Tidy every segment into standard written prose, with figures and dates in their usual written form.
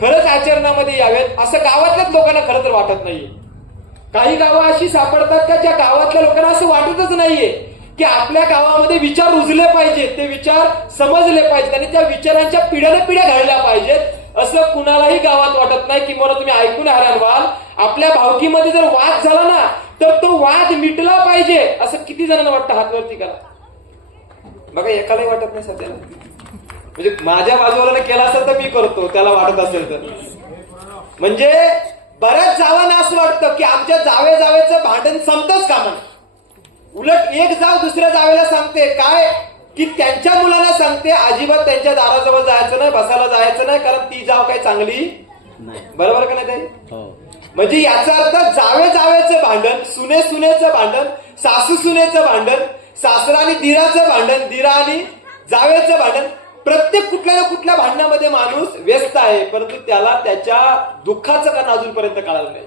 खरंच आचरणामध्ये यावेत असं गावातल्याच लोकांना खरं तर वाटत नाहीये. काही गावं अशी सापडतात का ज्या गावातल्या लोकांना असं वाटतच नाहीये की आपल्या गावामध्ये विचार रुजले पाहिजेत, ते विचार समजले पाहिजेत आणि त्या विचारांच्या पिढ्याने पिढ्या घडल्या पाहिजेत असं कुणालाही गावात वाटत नाही. किंवा तुम्ही ऐकून हैराण व्हाल, आपल्या भावकीमध्ये जर वाद झाला ना तर तो वाद मिटला पाहिजे असं किती जणांना वाटतं? हातवरती करा बघा. एकालाही वाटत नाही सध्याला. म्हणजे माझ्या बाजूला केला असेल तर मी करतो, त्याला वाटत असेल तर. म्हणजे बऱ्याच जावांना असं वाटतं की आमच्या जावेचं भांडण संपतच कामा नाही. उलट एक जाव दुसऱ्या जावेला सांगते काय की त्यांच्या मुलांना सांगते अजिबात त्यांच्या दाराजवळ जायचं नाही, बसायला जायचं नाही, कारण ती जाव काही चांगली नाही. बरोबर का नाही ताई? म्हणजे याचा अर्थ जावेचं भांडण, सुनेचं भांडण, सुनेचं भांडण, सासरा आणि दिराचं भांडण, दिरा आणि जावेचं भांडण, प्रत्येक कुठल्या ना कुठल्या भांडणामध्ये माणूस व्यस्त आहे. परंतु त्याला त्याच्या दुःखाचं कारण अजूनपर्यंत कळालं नाही.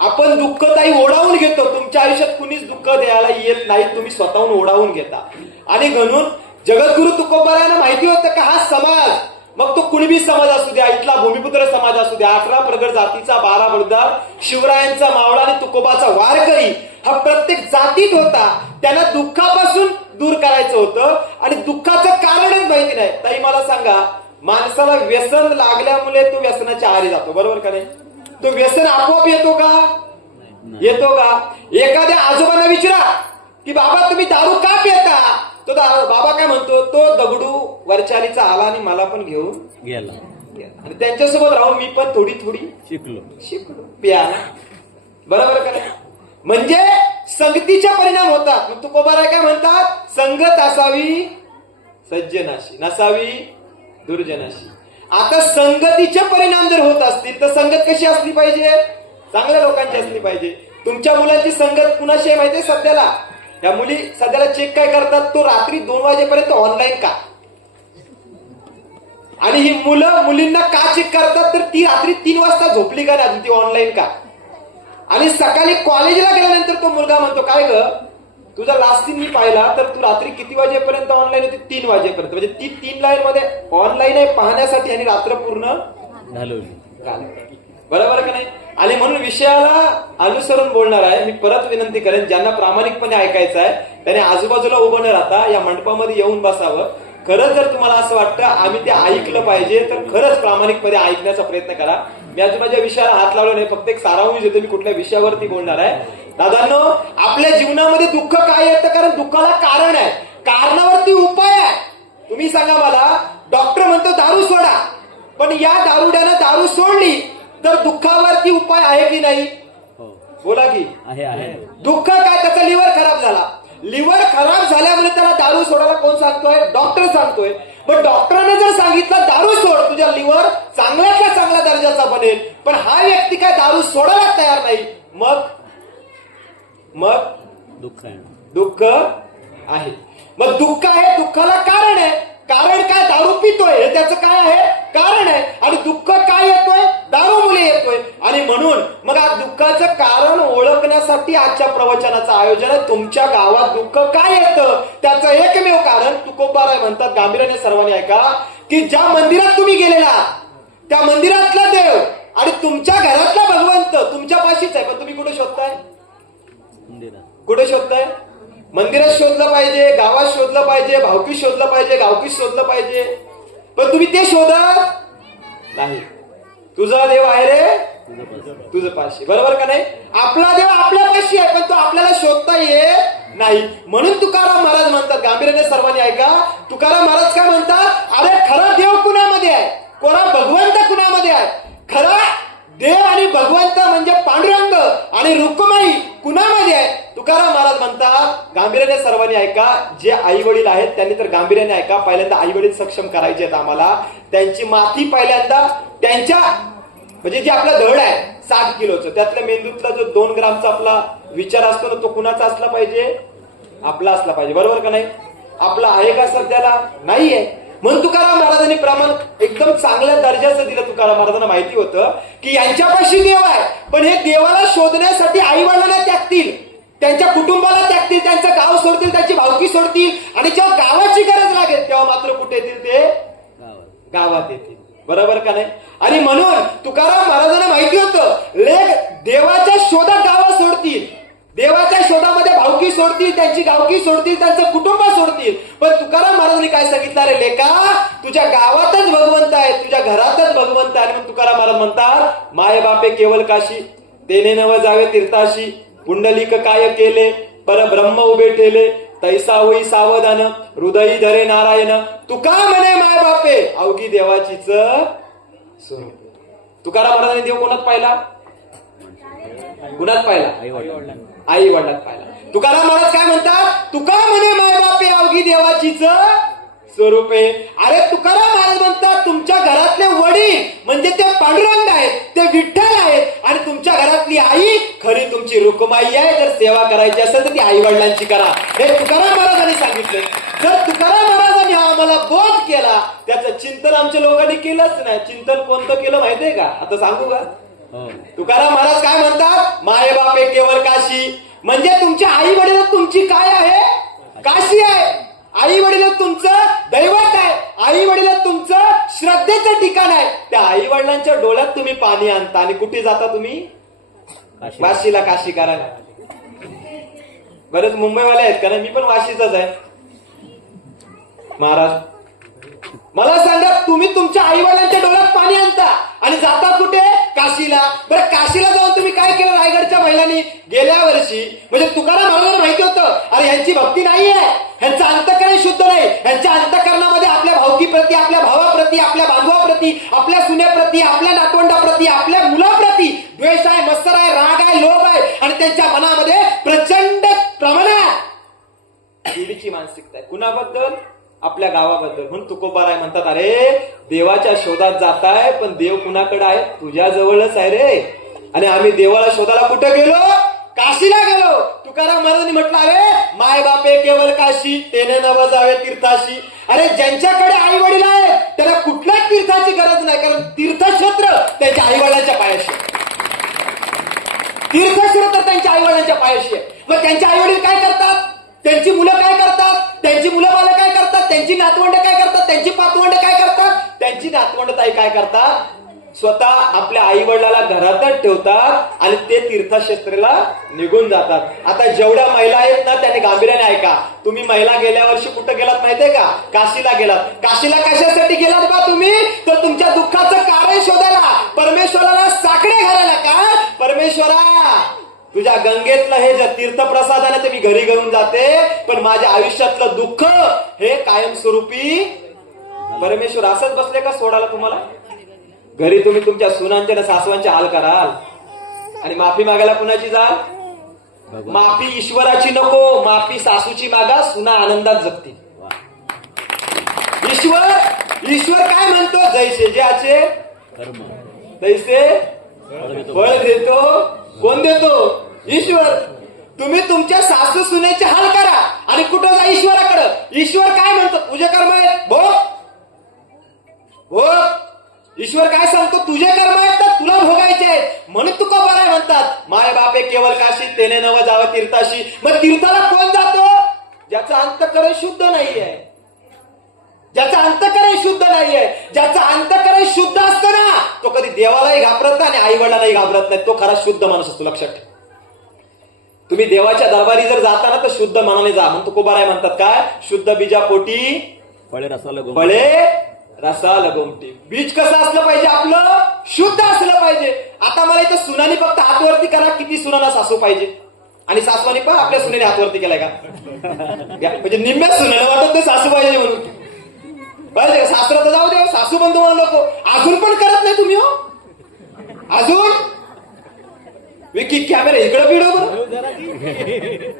आपण दुःख ताई ओढावून घेतो. तुमच्या आयुष्यात कुणीच दुःख द्यायला येत नाही, तुम्ही स्वतःहून ओढावून घेता. आणि म्हणून जगद्गुरु तुकोबारायांना माहिती होतं का हा समाज, मग तो कुणबी समाज असू द्या, इथला भूमिपुत्र समाज असू द्या, 18 प्रगट जातीचा 12 बडदार, शिवरायांचा मावळा आणि तुकोबाचा वारकरी, हा प्रत्येक जातीत होता. त्यांना दुःखापासून दूर करायचं होतं आणि दुःखाचं कारणच माहिती नाही. ताई मला सांगा, माणसाला व्यसन लागल्यामुळे तो व्यसनाच्या आहारी जातो. बरोबर का नाही? तो व्यसन आपोआप येतो का? येतो का? एखाद्या आजोबांना विचारा की बाबा तुम्ही दारू का पिता? तो बाबा काय म्हणतो, तो दगडू वरचालीचा आला आणि मला पण घेऊन गेला आणि त्यांच्यासोबत राहून मी पण थोडी शिकलो प्याला. बरोबर का नाही? म्हणजे संगतीचे परिणाम होतात. मग तुकोबाराय काय म्हणतात, संगत असावी सज्जनाशी, नसावी दुर्जनाशी. आता संगतीचे परिणाम जर होत असतील तर संगत कशी असली पाहिजे? चांगल्या लोकांची असली पाहिजे. तुमच्या मुलांची संगत कुणाशी आहे माहितीये सध्याला? या मुली सध्याला चेक काय करतात, तो रात्री 2 वाजेपर्यंत ऑनलाईन का? आणि ही मुलींना का चेक करतात तर ती रात्री 3 वाजता झोपली का नाही, ती ऑनलाईन का? आणि सकाळी कॉलेजला गेल्यानंतर तो मुलगा म्हणतो काय ग तुझा लास्ट सीन मी पाहिला तर तू रात्री किती वाजेपर्यंत ऑनलाईन होती? 3 वाजेपर्यंत. म्हणजे ती 3 लाईन मध्ये ऑनलाईन आहे पाहण्यासाठी आणि रात्र पूर्ण घालवली. बरोबर का नाही? आणि म्हणून विषयाला अनुसरून बोलणार आहे. मी परत विनंती करेन, ज्यांना प्रामाणिकपणे ऐकायचं आहे त्याने आजूबाजूला उभं न राहता या मंडपामध्ये येऊन बसावं. खरंच जर तुम्हाला असं वाटतं आम्ही ते ऐकलं पाहिजे तर खरंच प्रामाणिकपणे ऐकण्याचा प्रयत्न करा. मी अजून माझ्या विषयाला हात लावला नाही, फक्त एक सारांश देतो मी कुठल्या विषयावरती बोलणार आहे. दादांनो, आपल्या जीवनामध्ये दुःख काय येतं? कारण दुःखाला कारण आहे, कारणावरती उपाय आहे. तुम्ही सांगा मला, डॉक्टर म्हणतो दारू सोडा, पण या दारुड्यानं दारू सोडली तर दुःखावरती उपाय आहे की नाही? बोला की आहे. दुःख काय? त्याचा लिव्हर खराब झाला. लिव्हर खराब झाल्यामुळे त्याला दारू सोडायला कोण सांगतोय? डॉक्टर सांगतोय. पण डॉक्टरांनी जर सांगितलं दारू सोड, तुझा लिव्हर चांगल्यातल्या चांगल्या दर्जाचा बनेल, पण हा व्यक्ती काय दारू सोडायला तयार नाही, मग दुःख आहे. मग दुःख आहे, दुःखाला कारण आहे. कारण काय? दारू पितोय, हे त्याचं काय आहे? कारण आहे. आणि दुःख काय येतोय? दारूमुळे येतोय. आणि म्हणून मग आज दुःखाचं कारण ओळखण्यासाठी आजच्या प्रवचनाचं आयोजन आहे. तुमच्या गावात दुःख काय येतं त्याचं एकमेव कारण तुकोबाराय म्हणतात, गांभीर्याने सर्वांनी ऐका, की ज्या मंदिरात तुम्ही गेलेला त्या मंदिरातला देव आणि तुमच्या घरातला भगवंत तुमच्या पाशीच आहे, पण तुम्ही कुठे शोधताय? कुठे शोधताय? मंदिरात शोधलं पाहिजे, गावात शोधलं पाहिजे, भावकीत शोधलं पाहिजे, गावकीत शोधलं पाहिजे, पण तुम्ही ते शोधत नाही. तुझा देव आहे रे तुझं पाशी. बरोबर का नाही? आपला देव आपल्या पाशी आहे, पण तो आपल्याला शोधता येत नाही. म्हणून तुकाराम महाराज म्हणतात, गांभीर्याने सर्वांनी ऐका, तुकाराम महाराज काय म्हणतात, अरे खरा देव कुणामध्ये आहे? कोणा भगवंत कुणामध्ये आहे? खरा देव आणि भगवंत म्हणजे पांडुरंग आणि रुक्माई कुणामध्ये आहे? तुकाराम महाराज म्हणतात, गांभीर्याने सर्वांनी ऐका, जे आई वडील आहेत त्यांनी तर गांभीर्याने ऐका. पहिल्यांदा आई वडील सक्षम करायचे आहेत आम्हाला. त्यांची माती पहिल्यांदा त्यांच्या म्हणजे जे आपला धड आहे 7 किलोचं, त्यातल्या मेंदूतला जो 2 ग्रामचा आपला विचार असतो ना, तो कुणाचा असला पाहिजे? आपला असला पाहिजे. बरोबर का नाही? आपला आहे का सध्याला? नाहीये. म्हणून तुकाराम महाराजांनी प्रमाण एकदम चांगल्या दर्जाचं दिलं. तुकाराम महाराजांना माहिती होतं की यांच्यापाशी देव आहे, पण हे देवाला शोधण्यासाठी आई वडिलांना त्यागतील, त्यांच्या कुटुंबाला त्यागतील, त्यांचं गाव सोडतील, त्यांची भावकी सोडतील, आणि जेव्हा गावाची गरज लागेल तेव्हा मात्र कुठे येतील? ते गावात येतील. बरोबर का नाही? आणि म्हणून तुकाराम महाराजांना माहिती होतं लेख देवाच्या शोधात गावं सोडतील, देवाच्या शोधामध्ये भावकी सोडतील, त्यांची गावकी सोडतील, त्यांचं कुटुंब सोडतील. पण तुकाराम महाराजांनी काय सांगितलं? अरे लेका, तुझ्या गावातच भगवंत आहे, तुझ्या घरातच भगवंत आहे. म्हणून तुकाराम महाराज म्हणतात माय बापे केवळ काशी, तेने नव जावे तीर्थाशी, पुंडलिक काय केले परब्रह्म उभे ठेले, तैसा होई सावधान हृदयी धरे नारायण, तुका म्हणे माय बापे अवघी देवाचीच स्वरूप. तुकाराम महाराजांनी देव कोणात पाहिला? कुणात पाहिला? आई वडिलात पाहिला. तुकाराम महाराज काय म्हणतात? तुका म्हणे माय बापे अवघी देवाचीच स्वरूप आहे. अरे तुकाराम महाराज म्हणतात तुमच्या घरातले वडील म्हणजे ते पांडुरंग आहेत, ते विठ्ठल आहेत, आणि तुमच्या घरातली आई खरी तुमची रुक्माई आहे. जर सेवा करायची असेल तर ती आई वडिलांची करा, हे तुकाराम महाराजांनी सांगितलं. जर तुकाराम महाराजांनी हा आम्हाला बोध केला, त्याचं चिंतन आमच्या लोकांनी केलंच नाही. चिंतन कोणतं केलं माहितीये का? आता सांगू का? तुकाराम महाराज काय म्हणतात? माय बापे केवळ काशी, म्हणजे तुमच्या आई वडील तुमची काय आहे? काशी आहे. आई वडील तुमचं दैवत आहे, आई वडील तुमचं श्रद्धेचं ठिकाण आहे. त्या आई वडिलांच्या डोळ्यात तुम्ही पाणी आणता आणि कुठे जाता तुम्ही? वाशीला काशी करायला. बरेच मुंबईवाले आहेत, कारण मी पण वाशीचाच आहे. महाराज मला सांगा, तुम्ही तुमच्या आई वडिलांच्या डोळ्यात पाणी आणता आणि जाता कुठे? काशीला. बरं काशीला जाऊन तुम्ही काय केलं रायगडच्या महिलांनी गेल्या वर्षी? म्हणजे तुकाराम महाराजांना माहिती होतं अरे यांची भक्ती नाहीये, ह्यांचं अंतःकरण शुद्ध नाही, ह्यांच्या अंतःकरणामध्ये आपल्या भावकीप्रती, आपल्या भावाप्रती, आपल्या बांधवाप्रती, आपल्या सुनेप्रती, आपल्या नातवंडाप्रती, आपल्या मुलाप्रती द्वेष आहे, मत्सर आहे, राग आहे, लोभ आहे, आणि त्यांच्या मनामध्ये प्रचंड प्रमाणात देवीची मानसिकता आहे. कुणाबद्दल? आपल्या गावाबद्दल. म्हणून तुकोबाराय म्हणतात अरे देवाच्या शोधात जाताय, पण देव कुणाकडे आहे? तुझ्या जवळच आहे रे. आणि आम्ही देवाला शोधायला कुठे गेलो? काशीला गेलो. तुकाराम महाराजांनी म्हटलं अरे माय बापे केवळ काशी, तेने नव जावे तीर्थाशी. अरे ज्यांच्याकडे आई वडील आहेत त्याला कुठल्याच तीर्थाची गरज नाही, कारण तीर्थक्षेत्र त्यांच्या आई वडिलांच्या पायाशी, तीर्थक्षेत्र त्यांच्या आई वडिलांच्या पायाशी आहे. मग त्यांचे आई वडील काय करतात? त्यांची मुलं काय करतात? त्यांची मुलं बाळ काय करतात? त्यांची नातवंड काय करतात? त्यांची पातवंड काय करतात? त्यांची नातवंडताई काय करतात? स्वतः आपल्या आई वडिलाला घरातच ठेवतात आणि ते तीर्थक्षेत्राला निघून जातात. आता जेवढ्या महिला आहेत ना त्याने गांभीर्याने ऐका. तुम्ही महिला गेल्या वर्षी कुठं गेलात माहितीये का? काशीला गेलात. काशीला कशासाठी गेलात बा तुम्ही? तर तुमच्या दुःखाचं कारण शोधायला, परमेश्वराला साकडे घालायला. का? परमेश्वरा तुझ्या गंगेतलं हे जे तीर्थप्रसादाने ते मी घरी घेऊन जाते, पण माझ्या आयुष्यातलं दुःख हे कायमस्वरूपी परमेश्वर असंच बसले का सोडायला तुम्हाला? घरी तुम्ही तुमच्या सुनांचे ना सासवांचे हाल कराल आणि माफी मागायला कुणाची जाल? माफी ईश्वराची नको, माफी सासूची मागा, सुना आनंदात जगतील. ईश्वर काय म्हणतो? जैसे ज्याचे तैसे फळ देतो. कोण देतो? ईश्वर. तुम्ही तुमच्या सासू सुनेचे हाल करा आणि कुठं जा? ईश्वराकडे. ईश्वर काय म्हणतो? तुझे कर्म आहेत भोग. ईश्वर काय सांगतो? तुझे कर्म आहेत तर तुला भोगायचे आहेत. म्हणून तुकोबाराय म्हणतात माय बापे केवळ काशी, तेने नव जावं तीर्थाशी. मग तीर्थाला कोण जातो? ज्याचं अंतःकरण शुद्ध नाहीये, ज्याचं अंतःकरण शुद्ध नाहीये. ज्याचं अंतःकरण शुद्ध असतं ना तो कधी देवालाही घाबरत नाही आणि आई वडिलांनाही घाबरत नाही. तो खरा शुद्ध माणूस असतो, लक्षात ठेव. तुम्ही देवाच्या दरबारी जर जाता ना तर शुद्ध मनाने जा. म्हणून तुकोबाराय म्हणतात काय? शुद्ध बीजापोटी फळे रसाला गोमटी. बीज कसं असलं पाहिजे? आपलं शुद्ध असलं पाहिजे. आता मला इथं सुनानी फक्त हातवरती करा किती सुनांना सासू पाहिजे, आणि सासवानी पण आपल्या सुनेने हातवरती केलाय का? म्हणजे निम्म्या सुनाला वाटत नाही सासू पाहिजे म्हणून. पाहिजे का? सासरा तर जाऊ दे, सासू पण तुम्हाला नको. अजून पण करत नाही तुम्ही? हो अजून विकी कॅमेरा इकडे पिढो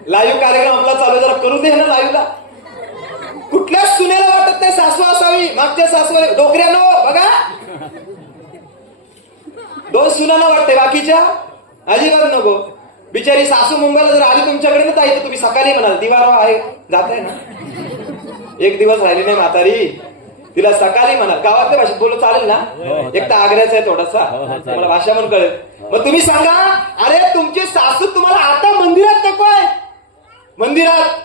लाईव्ह कार्यक्रम आपला चालू, जरा करू दे ना लाईव्हला. कुठल्याच सुनेला वाटत नाही सासू असावी. मागच्या सासू डोकऱ्यानो बघा, 2 सुनांना वाटते, बाकीच्या अजिबात नको. बिचारी सासू मुंबईला जर आली तुमच्याकडे ना ताई तर तुम्ही सकाळी म्हणाल दिवार आहे जात आहे ना, 1 दिवस राहिली नाही म्हातारी, तिला सकाळी म्हणाल. गावातल्या भाषेत बोलू चालेल ना? एक तर आग्र्याचा आहे थोडासा, तुम्हाला भाषा पण कळेल. मग तुम्ही सांगा अरे तुमची सासू तुम्हाला आता मंदिरात नको आहे? मंदिरात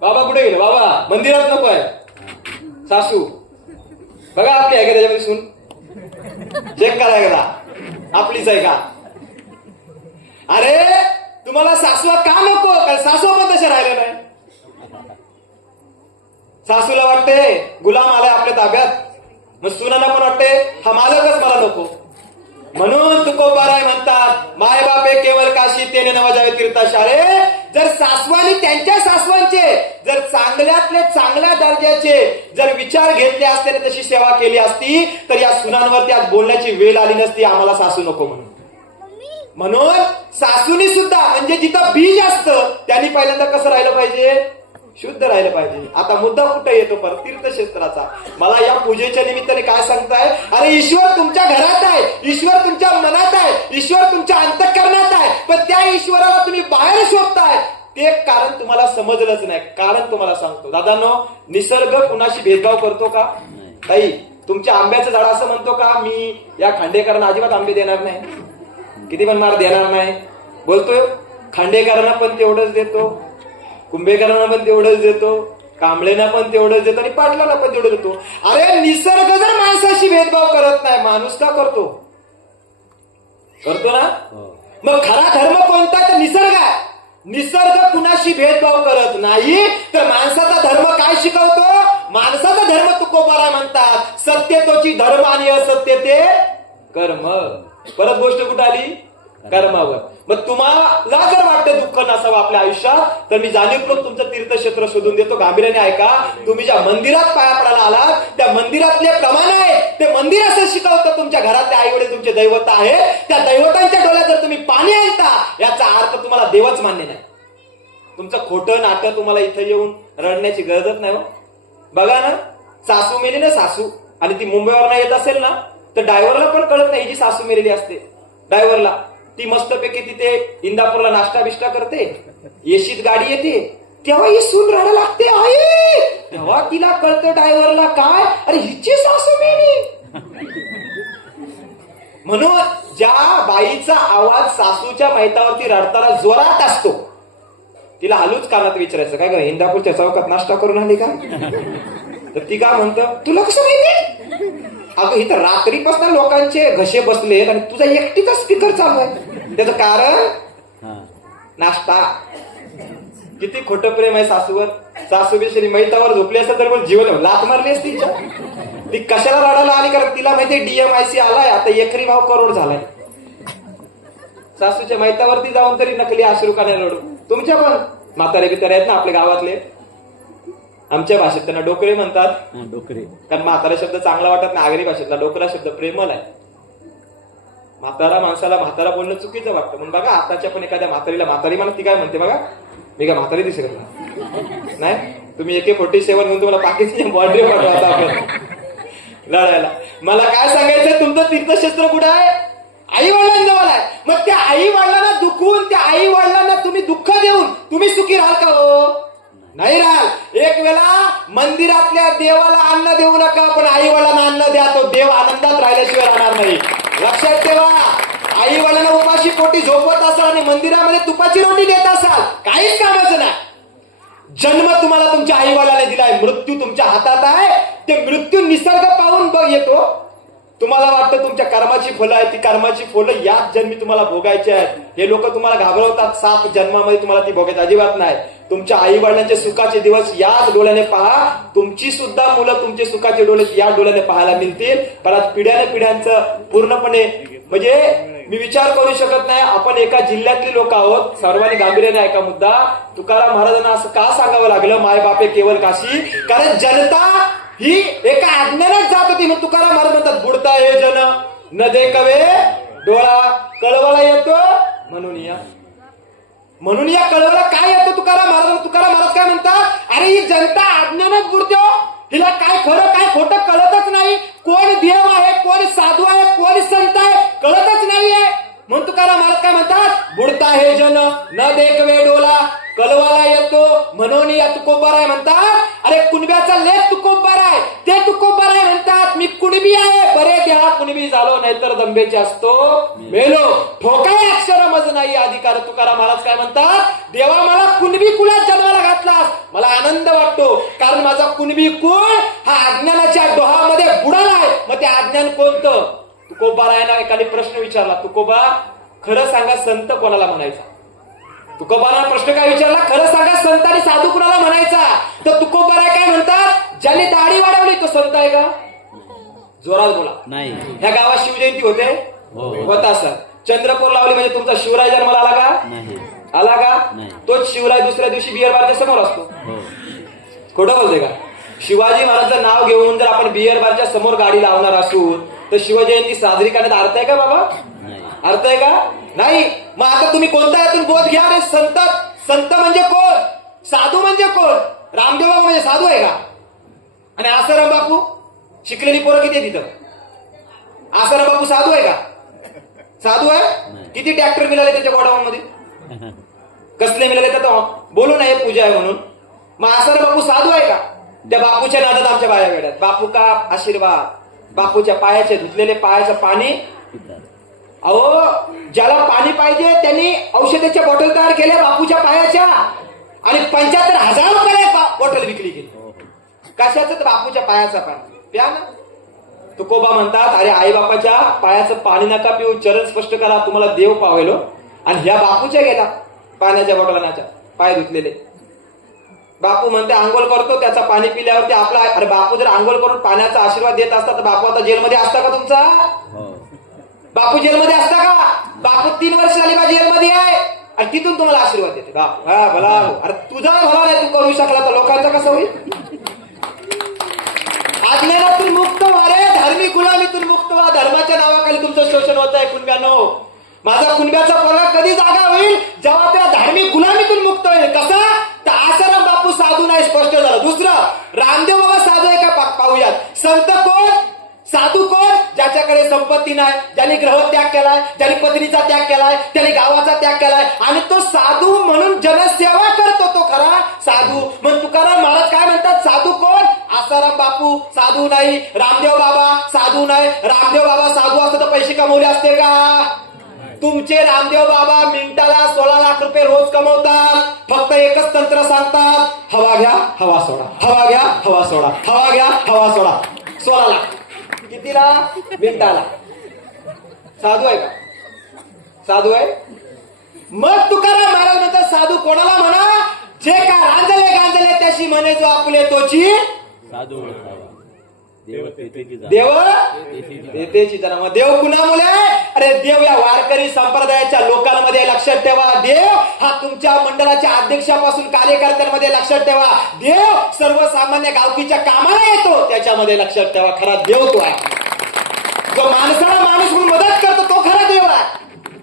बाबा कुठे गेले? बाबा मंदिरात नको आहे सासू. बघा आपली आहे का त्याच्यामध्ये सून? चेक करा एकदा, आपलीच आहे का? अरे तुम्हाला सासवा का नको? कारण सासवा पण तशा राहिल्या नाही. सासूला वाटते गुलाम आलाय आपल्या ताब्यात, मग सुनांना पण वाटते हा मालकच मला नको. म्हणून तुकोबाराय म्हणतात माय बापे केवळ काशी तेने नवजावे तीर्थशाळे. जर सासवानी त्यांच्या सासवांचे जर चांगल्यातले चांगल्या दर्जाचे जर विचार घेतले असते आणि तशी सेवा केली असती तर या सुनांवरती आज बोलण्याची वेळ आली नसती आम्हाला सासू नको म्हणून. म्हणून सासूनी सुद्धा म्हणजे जिथं बीज असतं त्यांनी पहिल्यांदा कसं राहिलं पाहिजे? शुद्ध राहिलं पाहिजे. आता मुद्दा कुठे येतो? परत तीर्थक्षेत्राचा. मला या पूजेच्या निमित्ताने काय सांगताय? अरे ईश्वर तुमच्या घरात आहे, ईश्वर तुमच्या मनात आहे, ईश्वर तुमच्या अंतःकरणात आहे, पण त्या ईश्वराला तुम्ही बाहेर शोधताय. ते कारण तुम्हाला समजलंच नाही. कारण तुम्हाला सांगतो दादांनो, निसर्ग कुणाशी भेदभाव करतो का? ताई, तुमच्या आंब्याचं झाड असं म्हणतो का मी या खांडेकरांना अजिबात आंबे देणार नाही, किती पण मार देणार नाही? बोलतोय. खांडेकरांना पण तेवढंच देतो, कुंभेकरांना पण तेवढंच देतो, कांबळेना पण तेवढंच देतो आणि पाटलांना पण तेवढं देतो. अरे निसर्ग जर माणसाशी भेदभाव करत नाही, माणूस का करतो? करतो ना? मग खरा धर्म कोणता? तर निसर्ग आहे. निसर्ग कुणाशी भेदभाव करत नाही. तर माणसाचा धर्म काय शिकवतो? माणसाचा धर्म तुकोबाराय म्हणतात सत्यतोची धर्म आणि असत्य ते कर्म. परत गोष्ट कुठं आली? कर्मावर. मग तुम्हाला जर वाटतं दुःख नसावं आपल्या आयुष्यात तर मी जाणीवपूर्वक तुमचं तीर्थक्षेत्र शोधून देतो. गांभीर्याने ऐका. तुम्ही ज्या मंदिरात पाया पडायला आलात त्या मंदिरातले प्रमाण आहे, ते मंदिर असं शिकवतं तुमच्या घरातले आई वडील तुमचे दैवत आहे. त्या दैवतांच्या डोळ्यात जर तुम्ही पाणी आणता याचा अर्थ तुम्हाला देवच मान्य नाही. तुमचं खोटं नाटक तुम्हाला इथं येऊन रडण्याची गरजच नाही. बघा ना, सासू मेली ना सासू, आणि ती मुंबईवर येत असेल ना तर ड्रायव्हरला पण कळत नाही जी सासू मेलेली असते. ड्रायव्हरला ती मस्तपैकी तिथे इंदापूरला नाश्ता बिष्टा करते, येशीत गाडी येते तेव्हा ही सून रडायला लागते आई. तेव्हा तिला कळतं ड्रायव्हरला काय, अरे हिची सासू मेली. म्हणून ज्या बाईचा आवाज सासूच्या मैतावरती रडताना जोरात असतो तिला हलूच कानात विचारायचं काय ग इंदापूरच्या चौकात नाश्ता करून आली का? तर ती काय म्हणतं तुला कसं माहिती? अगं इथं रात्रीपासून लोकांचे घसे बसलेत आणि तुझा एकटीचा स्पीकर चालू आहे. त्याचं कारण नाश्ता. किती खोटं प्रेम आहे सासूवर. सासू बिचारी मैतावर झोपली असत तर मग जीवन लात मारली असती तिच्या. ती कशाला रडायला आली? कारण तिला माहिती DMIC आलाय आता, एकरी भाव करोड झालाय. सासूच्या मैतावरती जाऊन तरी नकली अश्रू का नाही रडू? तुमच्या पण म्हातारे बितारे आहेत ना आपल्या गावातले, आमच्या भाषेत त्यांना डोकरे म्हणतात. डोकरे कारण म्हातारा शब्द चांगला वाटत नाही. आगरी भाषेतला डोकरा शब्द प्रेमल आहे. म्हातारा माणसाला म्हातारा बोलणं चुकीचं वाटतं. म्हणून बघा आताच्या पण एखाद्या म्हातारीला म्हातारी म्हणत ती काय म्हणते बघा, मी काय म्हातारी दिसेल नाही. तुम्ही AK-47 घेऊन तुम्हाला पाकिस्तान बॉर्डर पाठवता आपण लढायला. मला काय सांगायचं, तुमचं तीर्थक्षेत्र कुठं आहे? आई वडिलांजवळ आहे. मग त्या आई वडिलांना दुखवून त्या आई वडिलांना तुम्ही दुःख देऊन तुम्ही सुखी राहाल का? हो नाही राहाल. एक वेळा मंदिरातल्या देवाला अन्न देऊ नका, पण आई वडिलांना अन्न द्या. तो देव आनंदात राहिल्याशिवाय राहणार नाही. लक्षात ठेवा. आई वडिलांना उपाशी पोटी झोपवत असाल आणि मंदिरामध्ये तुपाची रोटी देत असाल काहीच कामाचं नाही. जन्म तुम्हाला तुमच्या आई वडिलांनी दिलाय, मृत्यू तुमच्या हातात आहे. ते मृत्यू निसर्ग पाहून बघ येतो. तुम्हाला वाटतं तुमच्या कर्माची फलं आहे, ती कर्माची फलं याच जन्मी तुम्हाला भोगायची आहेत. हे लोक तुम्हाला घाबरवतात. 7 जन्मामध्ये तुम्हाला ती भोगायची अजिबात नाही. तुमच्या आई वडिलांचे सुखाचे दिवस याच डोळ्याने पहा. तुमची सुद्धा मुलं तुमचे सुखाचे डोळे या डोळ्याने पाहायला मिळतील. पण आज पिढ्याने पिढ्यांचं पूर्णपणे म्हणजे मी विचार करू शकत नाही. आपण एका जिल्ह्यातले लोक आहोत. सर्वांनी गांभीर्याने ऐका मुद्दा. तुकाराम महाराजांना असं का सांगावं लागलं माय बापे केवळ काशी? कारण जनता ही एका आज्ञानात जात होती. मग तुकाराम महाराज म्हणतात बुडता हे जन न देखवे डोळा कळवळा येतो म्हणून या कळवळा काय येतो तुकाराम महाराज काय म्हणतात, अरे ही जनता अज्ञानात बुडतो. हिला काय खरं काय खोटं कळतच नाही. कोण देव आहे, कोण साधू आहे, कोण संत आहे कळतच नाहीये. म्हणून तुकाराम महाराज काय म्हणतात, बुडता हे जन न देखवे डोला कळवाला येतो म्हणून या तुकोबाराय म्हणतात. अरे कुणब्याचा लेख तुकोबाराय, ते तुकोबाराय म्हणतात. मी कुण कुणबी आहे बरे द्या कुणबी झालो नाहीतर दंबेचे असतो मेलो ठोकाय अक्षर मज नाही अधिकार. तुकाराम महाराज काय म्हणतात, देवा मला कुणबी कुलात जन्माला घातलास मला आनंद वाटतो, कारण माझा कुणबी कुळ हा अज्ञानाच्या डोहामध्ये बुडालाय. मग ते अज्ञान कोणतं? तुकोबारायना एकाने प्रश्न विचारला, तुकोबा खरं सांगा संत कोणाला म्हणायचा? तुकोबारायना प्रश्न काय विचारला, खरं सांगा संत आणि साधू कुणाला म्हणायचा? तर तुकोबाराय काय म्हणतात, ज्याने दाढी वाढवली तो संत आहे का? जोरात बोला. नाही. ह्या गावात शिवजयंती होते होता सर. चंद्रकोर लावली म्हणजे तुमचा शिवराय जन्माला आला का? नाही. आला का? नाही. तोच शिवराय दुसऱ्या दिवशी बियर बारच्या समोर असतो. हो. खोटं बोलते का? शिवाजी महाराजांचं नाव घेऊन जर आपण बियर बारच्या समोर गाडी लावणार असू तर शिवजयंती साजरी करण्यात अर्थ आहे का बाबा? नाही. अर्थ आहे का? नाही. मग आता तुम्ही कोणता यातून बोध घ्या रे? संत म्हणजे कोण? साधू म्हणजे कोण? रामदेव बाबा म्हणजे साधू आहे का? आणि आसाराम बापू शिकलेली पोरं किती आहे तिथं? आसाराम बापू साधू आहे का? साधू आहे? किती ट्रॅक्टर मिळाले त्याच्या गोडाऊन मध्ये? कसले मिळाले तर बोलू नये पूजा आहे म्हणून. मग आसाराम बापू साधू आहे का? त्या बापूच्या नादात आमच्या बाया वेड्यात. बापू का आशीर्वाद, बापूच्या पायाचे धुतलेले पायाचं पाणी. अहो ज्याला पाणी पाहिजे त्यांनी औषधाच्या बॉटल तयार केल्या बापूच्या पायाच्या आणि 75,000 रुपये बॉटल विकली गेली. कशाचं? तर बापूच्या पायाचा पाणी प्या ना. तुकोबा म्हणतात, अरे आई बापाच्या पायाचं पाणी नका पिऊ, चरण स्पष्ट करा, तुम्हाला देव पावेलो. आणि ह्या बापूच्या गेला पाण्याच्या बॉटलाच्या पाय धुतलेले. बापू म्हणते आंघोळ करतो त्याचा पाणी पिल्यावरती आपला. अरे बापू जर आंघोळ करून पाण्याचा आशीर्वाद देत असता तर बापू आता जेलमध्ये असता का तुमचा? बापू जेलमध्ये असता का? बापू 3 वर्ष झाली बा जेलमध्ये आहे आणि तिथून तुम्हाला आशीर्वाद देते. बापू हा भला. अरे तुझा भला नाही तू करू शकला तर लोकांचा कसं होईल? अज्ञानातून मुक्त व्हा रे, धार्मिक गुलामीतून मुक्त व्हा. धर्माच्या नावाखाली तुमचं शोषण होत आहे कुणब्यानो. माझा कुणब्याचा पोरगा कधी जागा होईल? जेव्हा त्या धार्मिक गुलामीतून मुक्त होईल. कसा? तर आसाराम बापू साधू नाही, स्पष्ट झालं. दुसरं, रामदेव बाबा साधू आहे का पाहूयात. संत कोण? साधू कोण? ज्याच्याकडे संपत्ती नाही, ज्याने ग्रह त्याग केलाय, ज्याने पत्नीचा त्याग केलाय, त्याने गावाचा त्याग केलाय आणि तो साधू म्हणून जनसेवा करतो तो खरा साधू. मग तुकाराम महाराज काय म्हणतात, साधू कोण? आसाराम बापू साधू नाही, रामदेव बाबा साधू नाही. रामदेव बाबा साधू असते तर पैसे कमवले असते का? तुमचे रामदेव बाबा मिनिटाला 16 लाख रुपये रोज कमवतात. फक्त एकच तंत्र सांगतात, हवा घ्या हवा सोडा, हवा घ्या हवा सोडा, हवा घ्या हवा सोडा. 16 लाख कितीला? मिनिटाला. साधू आहे का? साधू आहे? मग तुकाराम महाराज म्हणतात साधू कोणाला म्हणा? जे का रांजले गांजले त्याशी म्हणे जो आपले तोची साधू. देव तेथेची जन्म. देव कुणामुळे? अरे देव या वारकरी संप्रदायाच्या लोकांमध्ये लक्षात ठेवा. देव हा तुमच्या मंडळाच्या अध्यक्षापासून कार्यकर्त्यांमध्ये लक्षात ठेवा. देव सर्वसामान्य गावकीच्या कामाला येतो त्याच्यामध्ये लक्षात ठेवा. खरा देव तो आहे. जो माणसाला माणूस म्हणून मदत करतो तो खरा देव आहे.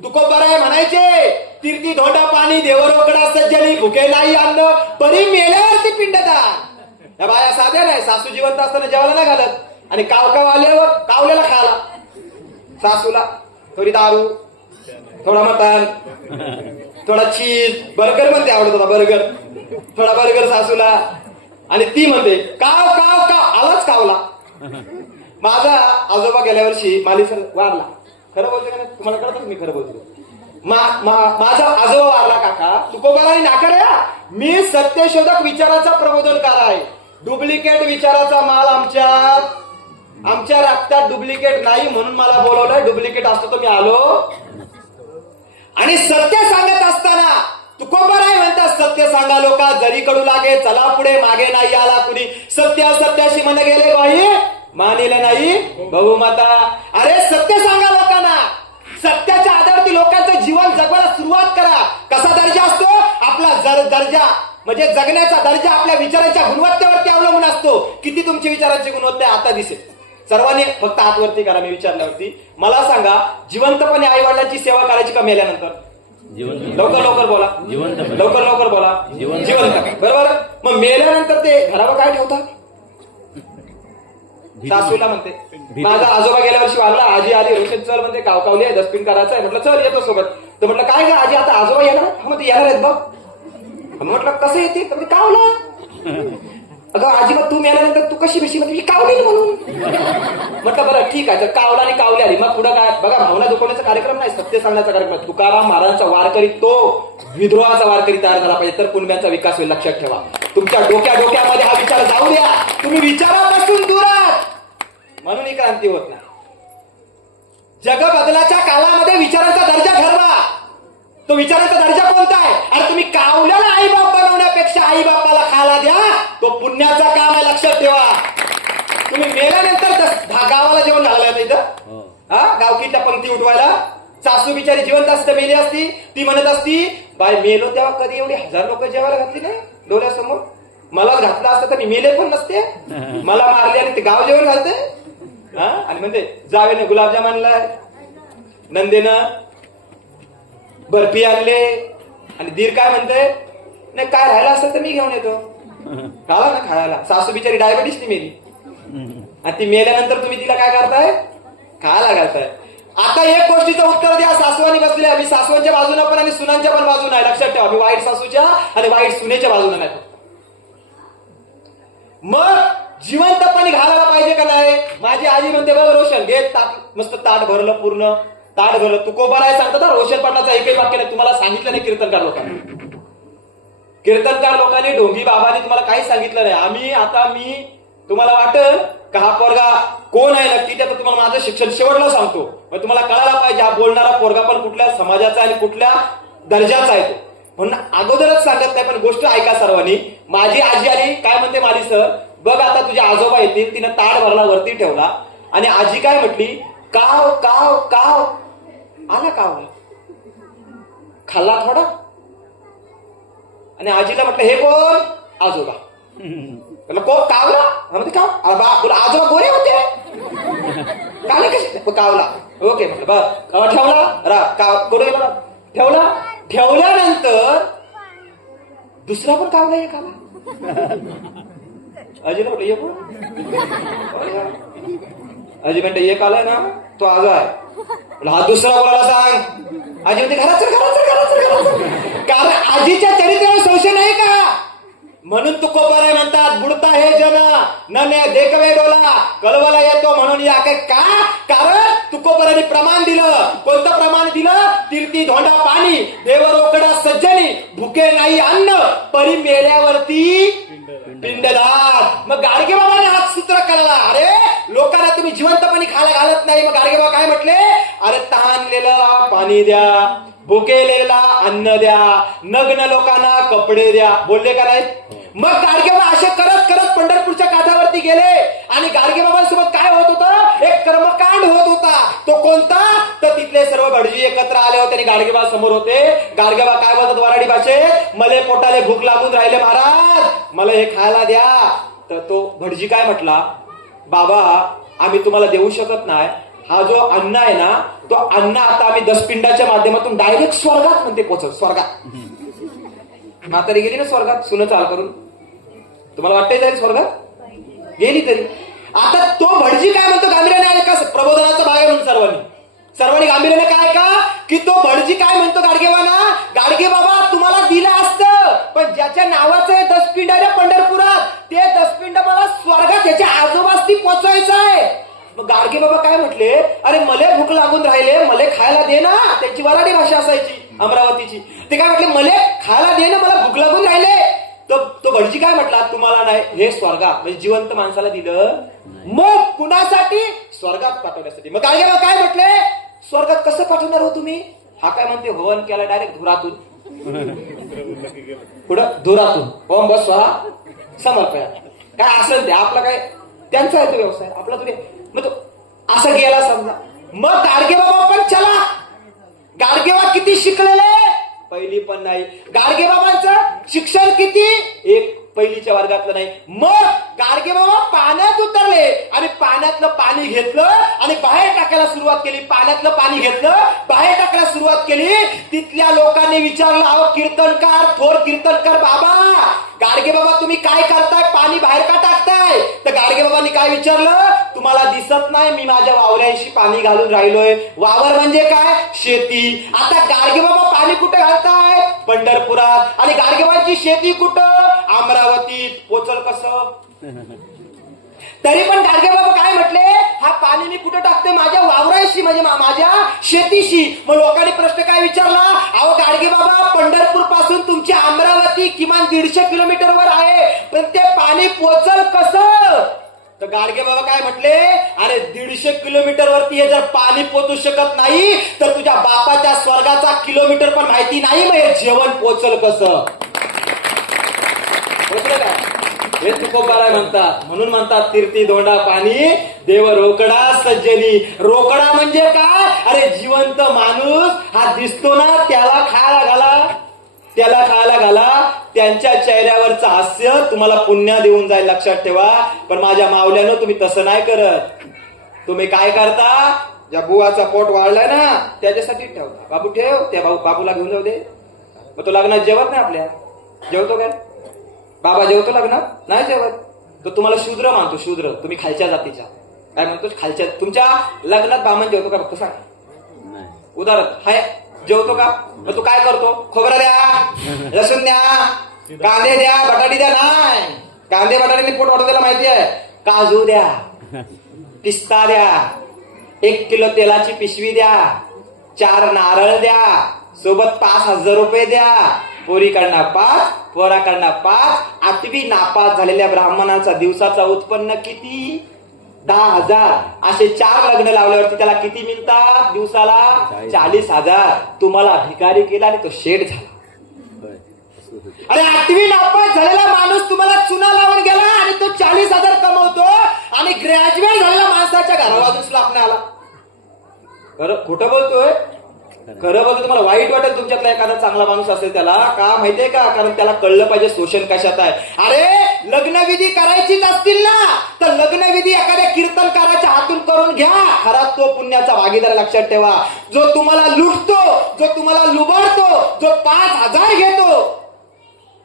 तुकोबाराय म्हणायचे, तीर्थी धोंडा पाणी देवरोकडा सज्जनी, भुके नाही अन्न परी मेल्यावरती पिंडदान. या बाया साध्या नाही. सासू जिवंत असताना जेवायला नाही घालत आणि काव आल्यावर कावलेला खाला. सासूला थोडी दारू, थोडा मटण, थोडा चीज, बर्गर म्हणते आवडत होता बर्गर, थोडा बर्गर सासूला. आणि ती म्हणते काव काव काव. आलाच कावला. माझा आजोबा गेल्या वर्षी मालिसर वारला. खरं बोलते का? तुम्हाला कळतं मी खरं बोलतो. माझा आजोबा वारला काका. तुकोबाराय नाकारया. मी सत्यशोधक विचाराचा प्रबोधनकार आहे. डुप्लिकेट विचाराचा माल आमच्या रक्तात डुप्लिकेट नाही म्हणून मला बोलवलंय. डुप्लिकेट असतो तर मी आलो. आणि सत्य सांगत असताना तुकोबाराय म्हणतात सत्य सांगा लोका, जरी कडू लागे चला पुढे, मागे नाही आला कुणी. सत्य असत्याशी मन गेले बाई, मानिले नाही बहुमता. अरे सत्य सांगा लोकांना. सत्याच्या आधारावरती लोकांचं जीवन जगवायला सुरुवात करा. कसा दर्जा असतो आपला? दर्जा म्हणजे जगण्याचा दर्जा आपल्या विचारांच्या गुणवत्तेवरती अवलंबून असतो. किती तुमची विचारांची गुणवत्ता आता दिसेल. सर्वांनी फक्त हातवरती करा. मी विचारल्यावरती मला सांगा, जिवंतपणे आई वडिलांची सेवा करायची का मेल्यानंतर? लवकर बोला. लवकर बोला. जिवंत. बरोबर. मग मेल्यानंतर ते घरावर काय ठेवतात? सासूला म्हणते माझा आजोबा गेल्या वर्षी वारला, आजी आली, रोशन चल म्हणते कावकावली आहे, डस्टबिन करायचं आहे. म्हटलं चल येतो सोबत. तर म्हटलं काय का आजी आता आजोबा येणार? हा म्हणते येणार आहेत बघ. म्हटलं कसं येते? तर कावला. अगं आजीबा तू मेल्यानंतर तू कशी भिशी म्हणजे कावली म्हणून. म्हटलं बरं ठीक आहे, तर कावला आणि कावली आली, मग पुढं काय? बघा, भावना दुखवण्याचा कार्यक्रम नाही, सत्य सांगण्याचा कार्यक्रम. तुकाराम महाराजांचा वारकरी तो विद्रोहाचा वारकरी तयार झाला पाहिजे, तर कुणब्यांचा विकास होईल. लक्षात ठेवा. तुमच्या डोक्यामध्ये हा विचार जाऊ द्या. तुम्ही विचारापासून दूर आहात म्हणून ही क्रांती होत नाही. जगबदलाच्या काळामध्ये विचारांचा दर्जा ठरवा. तो विचारांचा दर्जा कोणता आहे? अरे तुम्ही कावल्याला आईबाप बनवण्यापेक्षा आईबापाला खायला द्या, तो पुण्याचा काम आहे. लक्षात ठेवा. तुम्ही मेल्यानंतर गावाला जेवण घालायला इथं हा गावकीच्या पंक्ती उठवायला. सासू बिचारी जिवंत असते, मेली असती, ती म्हणत असती बाय मेलो तेव्हा कधी एवढी 1000 लोक जेवायला घातली नाही डोळ्यासमोर. मला घातलं असतं तर मी मेले पण नसते. मला मारले आणि ते गाव जेवण घालते. हा आणि म्हणते जावेने गुलाबजाम आणलाय, नंदेनं बर्फी आणले, आणि दीर काय म्हणते नाही काय राहिला असेल तर मी घेऊन येतो. खाला ना खायला. सासू बिचारी डायबिटीसनी मेली आणि ती मेल्यानंतर तुम्ही तिला काय करताय? खायला घालताय. आता एक गोष्टीचं उत्तर द्या. सासवानी बसले, मी सासवांच्या बाजूने पण आणि सुनांच्या पण बाजूने आहे. लक्षात ठेवा. मी वाईट सासूच्या आणि वाईट सुनेच्या बाजूने नाही. मग जिवंतपणी घालायला पाहिजे का नाही? माझी आजी म्हणते बघ रोशन घे ताट, मस्त ताट भरलं, पूर्ण ताट भरलं. तुकोबा आहे सांगतात रोशन पाटलाचं एकही वाक्य नाही. तुम्हाला सांगितलं नाही कीर्तनकार लोकांनी. कीर्तनकार लोकांनी, ढोंगी बाबांनी तुम्हाला काही सांगितलं नाही. मी तुम्हाला वाटल का हा पोरगा कोण आहे नक्की, त्याचं तुम्हाला माझं शिक्षण शेवटला सांगतो. मग तुम्हाला कळायला पाहिजे हा बोलणारा पोरगा पण कुठल्या समाजाचा आणि कुठल्या दर्जाचा आहे तो. म्हणून अगोदरच सांगत नाही, पण गोष्ट ऐका सर्वांनी. माझी आजी आली काय म्हणते, माझी सर बघ आता तुझे आजोबा येतील. तिनं ताट भरला, वरती ठेवला आणि आजी काय म्हटली, काव काव काव. आला कावला, खाल्ला थोडा आणि आजीला म्हटलं हे कोण? आजोबा. कोण? कावला. म्हणजे काव आजोबा गोरे होते कावले कसे? कावला. ओके म्हटलं बरं ठेवला. गोरे ठेवला. ठेवल्यानंतर दुसरा पण कावला एक आला. आजीला म्हटलं ये कोण? आजी म्हणते एक आलाय ना तो आज आहे. हा दुसरा कोणाला सांग. आजी म्हणते घरात कारण आजीच्या चरित्रावर संशय नाही का? म्हणून तुकोबाराय म्हणतात बुडता हे जन न देखवे डोला कळवाला येतो म्हणून या काय का? कारण तुकोबारांनी प्रमाण दिलं. कोणतं प्रमाण दिलं? तीर्थी धोंडा पाणी, देव रोकडा सज्जनी, भुके नाही अन्न, परी मेल्यावरती पिंडदार. मग गाडगे बाबाने हात सूत्र करायला, अरे लोकांना तुम्ही जिवंतपणी खायला घालत नाही. मग गाडगे बाबा काय म्हटले? अरे तहानलेला पाणी द्या, भुकेलेला अन्न द्या, नग्न लोकांना कपडे द्या. बोलले का नाही? मग गाडगेबाबा असे करत करत पंढरपूरच्या काठावरती गेले आणि गाडगेबाबांसोबत काय होत होतं? एक कर्मकांड होत होता. तो कोणता? तर तिथले सर्व भटजी एकत्र आले होते आणि गाडगेबा समोर होते. गाडगेबा काय बोलतात वराडी भाषेत? मले पोटाले भूक लागून राहिले महाराज, मला हे खायला द्या. तर तो भटजी काय म्हटला, बाबा आम्ही तुम्हाला देऊ शकत नाही. हा जो अन्न आहे ना, तो अन्न आता आम्ही दसपिंडाच्या माध्यमातून डायरेक्ट स्वर्गात म्हणते पोहोचव. स्वर्गात म्हातारी गेली ना स्वर्गात सुनं चाल करून. तुम्हाला वाटतंय जाईल स्वर्गात गेली तरी. आता तो भटजी काय म्हणतो गांभीर्याने ऐका. प्रबोधनाचा भाग आहे म्हणून सर्वांनी गांभीर्याने काय ऐका की तो भटजी काय म्हणतो गाडगेबाना, गाडगे बाबा तुम्हाला दिलं असतं, पण ज्याच्या नावाचं आहे दसपिंड आहे पंढरपुरात, ते दसपिंड मला स्वर्गात त्याच्या आजोबास पोचायचं आहे. मग गाडगे बाबा काय म्हटले, अरे मले भूक लागून राहिले, मले खायला दे ना. त्यांची वराडी भाषा असायची अमरावतीची. ते काय म्हटले, मले खायला दे ना, मला भूक लागून राहिले. तो भटजी काय म्हटला, तुम्हाला नाही, हे स्वर्गात म्हणजे जिवंत माणसाला दिलं. मग कुणासाठी? स्वर्गात पाठवण्यासाठी. मग गाडगे बाबा काय म्हटले, स्वर्गात कसं पाठवणार हो तुम्ही? हा काय म्हणते, हवन केला डायरेक्ट धुरातून. पुढं धुरातून ओम बस स्वहा समर्पया. काय असेल ते आपला काय त्यांचा आहे तो व्यवसाय, आपला तुम्ही. मग तो असं गेला समजा. मग गाडगे बाबा पण चला. गाडगे बाबा किती शिकलेले? पहिली पण नाही. गाडगे बाबांचं शिक्षण किती? एक पहिलीच्या वर्गातलं नाही. मग गाडगे बाबा पाण्यात उतरले आणि पाण्यातलं पाणी घेतलं आणि बाहेर टाकायला सुरुवात केली. पाण्यातलं पाणी घेतलं, बाहेर टाकायला सुरुवात केली. तिथल्या लोकांनी विचारलं, अहो कीर्तनकार, थोर कीर्तनकार बाबा, गाडगे बाबा तुम्ही काय करताय, पाणी बाहेर का टाकताय? तर गाडगे बाबांनी काय विचारलं, तुम्हाला दिसत नाही मी माझ्या वावऱ्यांशी पाणी घालून राहिलोय. वावर म्हणजे काय? शेती. आता गाडगे बाबा पाणी कुठे घालताय? पंढरपुरात. आणि गाडगेबाबांची शेती कुठं? अमरावतीत पोचल कसं? तरी पण गाडगे बाबा काय म्हटले, हा पाणी मी कुठे टाकते? माझ्या वावराशी, म्हणजे माझ्या शेतीशी. मग लोकांनी प्रश्न काय विचारला, अहो गाडगे बाबा, पंढरपूर पासून तुमची अमरावती किमान 150 किलोमीटरवर आहे, पण ते पाणी पोचल कसं? तर गाडगे बाबा काय म्हटले, अरे 150 किलोमीटरवरती हे जर पाणी पोचू शकत नाही तर तुझ्या बापाच्या स्वर्गाचा किलोमीटर पण माहिती नाही, मग हे जेवण पोचल कसं? पोचलं का? हे तुकोबाराय म्हणतात. म्हणून म्हणतात तीर्थी धोंडा पाणी देव रोकडा सज्जनी. रोकडा म्हणजे काय? अरे जिवंत माणूस हा दिसतो ना, त्याला खायला घाला, त्याला खायला घाला. त्यांच्या चेहऱ्यावरचं हास्य तुम्हाला पुण्य देऊन जाईल, लक्षात ठेवा. पण माझ्या मावल्यानं तुम्ही तसं नाही करत. तुम्ही काय करता, ज्या बुवाचा पोट वाढलाय ना त्याच्यासाठी ठेवता. बाबू ठेव, त्या बाबूला घेऊन जाऊ दे. मग तो लग्नात जेवत नाही, आपल्या जेवतो काय? बाबा जेवतो लग्नात? नाही जेवत. तो तुम्हाला शूद्र मानतो, शूद्र. तुम्ही खालच्या जातीच्या. काय म्हणतो? खालच्या. तुमच्या लग्नात बामण जेवतो का? फक्त सांग उदाहरण. हाय जेवतो का? मग तू काय करतो? खोबरा द्या, लसूण द्या, कांदे द्या, बटाटी द्या. नाही, कांदे बटाट्याने पोट वाढवताना माहिती आहे. काजू द्या, पिस्ता द्या, 1 किलो तेलाची पिशवी द्या, 4 नारळ द्या, सोबत 5,000 रुपये द्या. पोरीकडनं 5, पोराकडनं 5. 8वी नापास झालेल्या ब्राह्मणाचा दिवसाचा उत्पन्न किती? 10,000. असे 4 लग्न लावल्यावरती त्याला किती मिळतात दिवसाला? 40,000. तुम्हाला भिकारी केला आणि तो शेठ झाला. अरे 8वी नापास झालेला माणूस तुम्हाला चुना लावून गेला आणि तो 40,000 कमवतो, आणि ग्रॅज्युएट झालेल्या माणसाच्या घराबाजून स्लॅब नाही आला. खरं खोटं बोलतोय? खरं बोलतो. तुम्हाला वाईट वाटेल तुमच्यातला एखादा चांगला माणूस असेल त्याला. का माहितीये का? कारण त्याला कळलं पाहिजे शोषण कशात आहे. अरे लग्नविधी करायचीच असतील ना, तर लग्नविधी एखाद्या कीर्तनकाराच्या हातून करून घ्या. खरा तो पुण्याचा भागीदार, लक्षात ठेवा. जो तुम्हाला लुटतो, जो तुम्हाला लुबाडतो, जो 5,000 घेतो,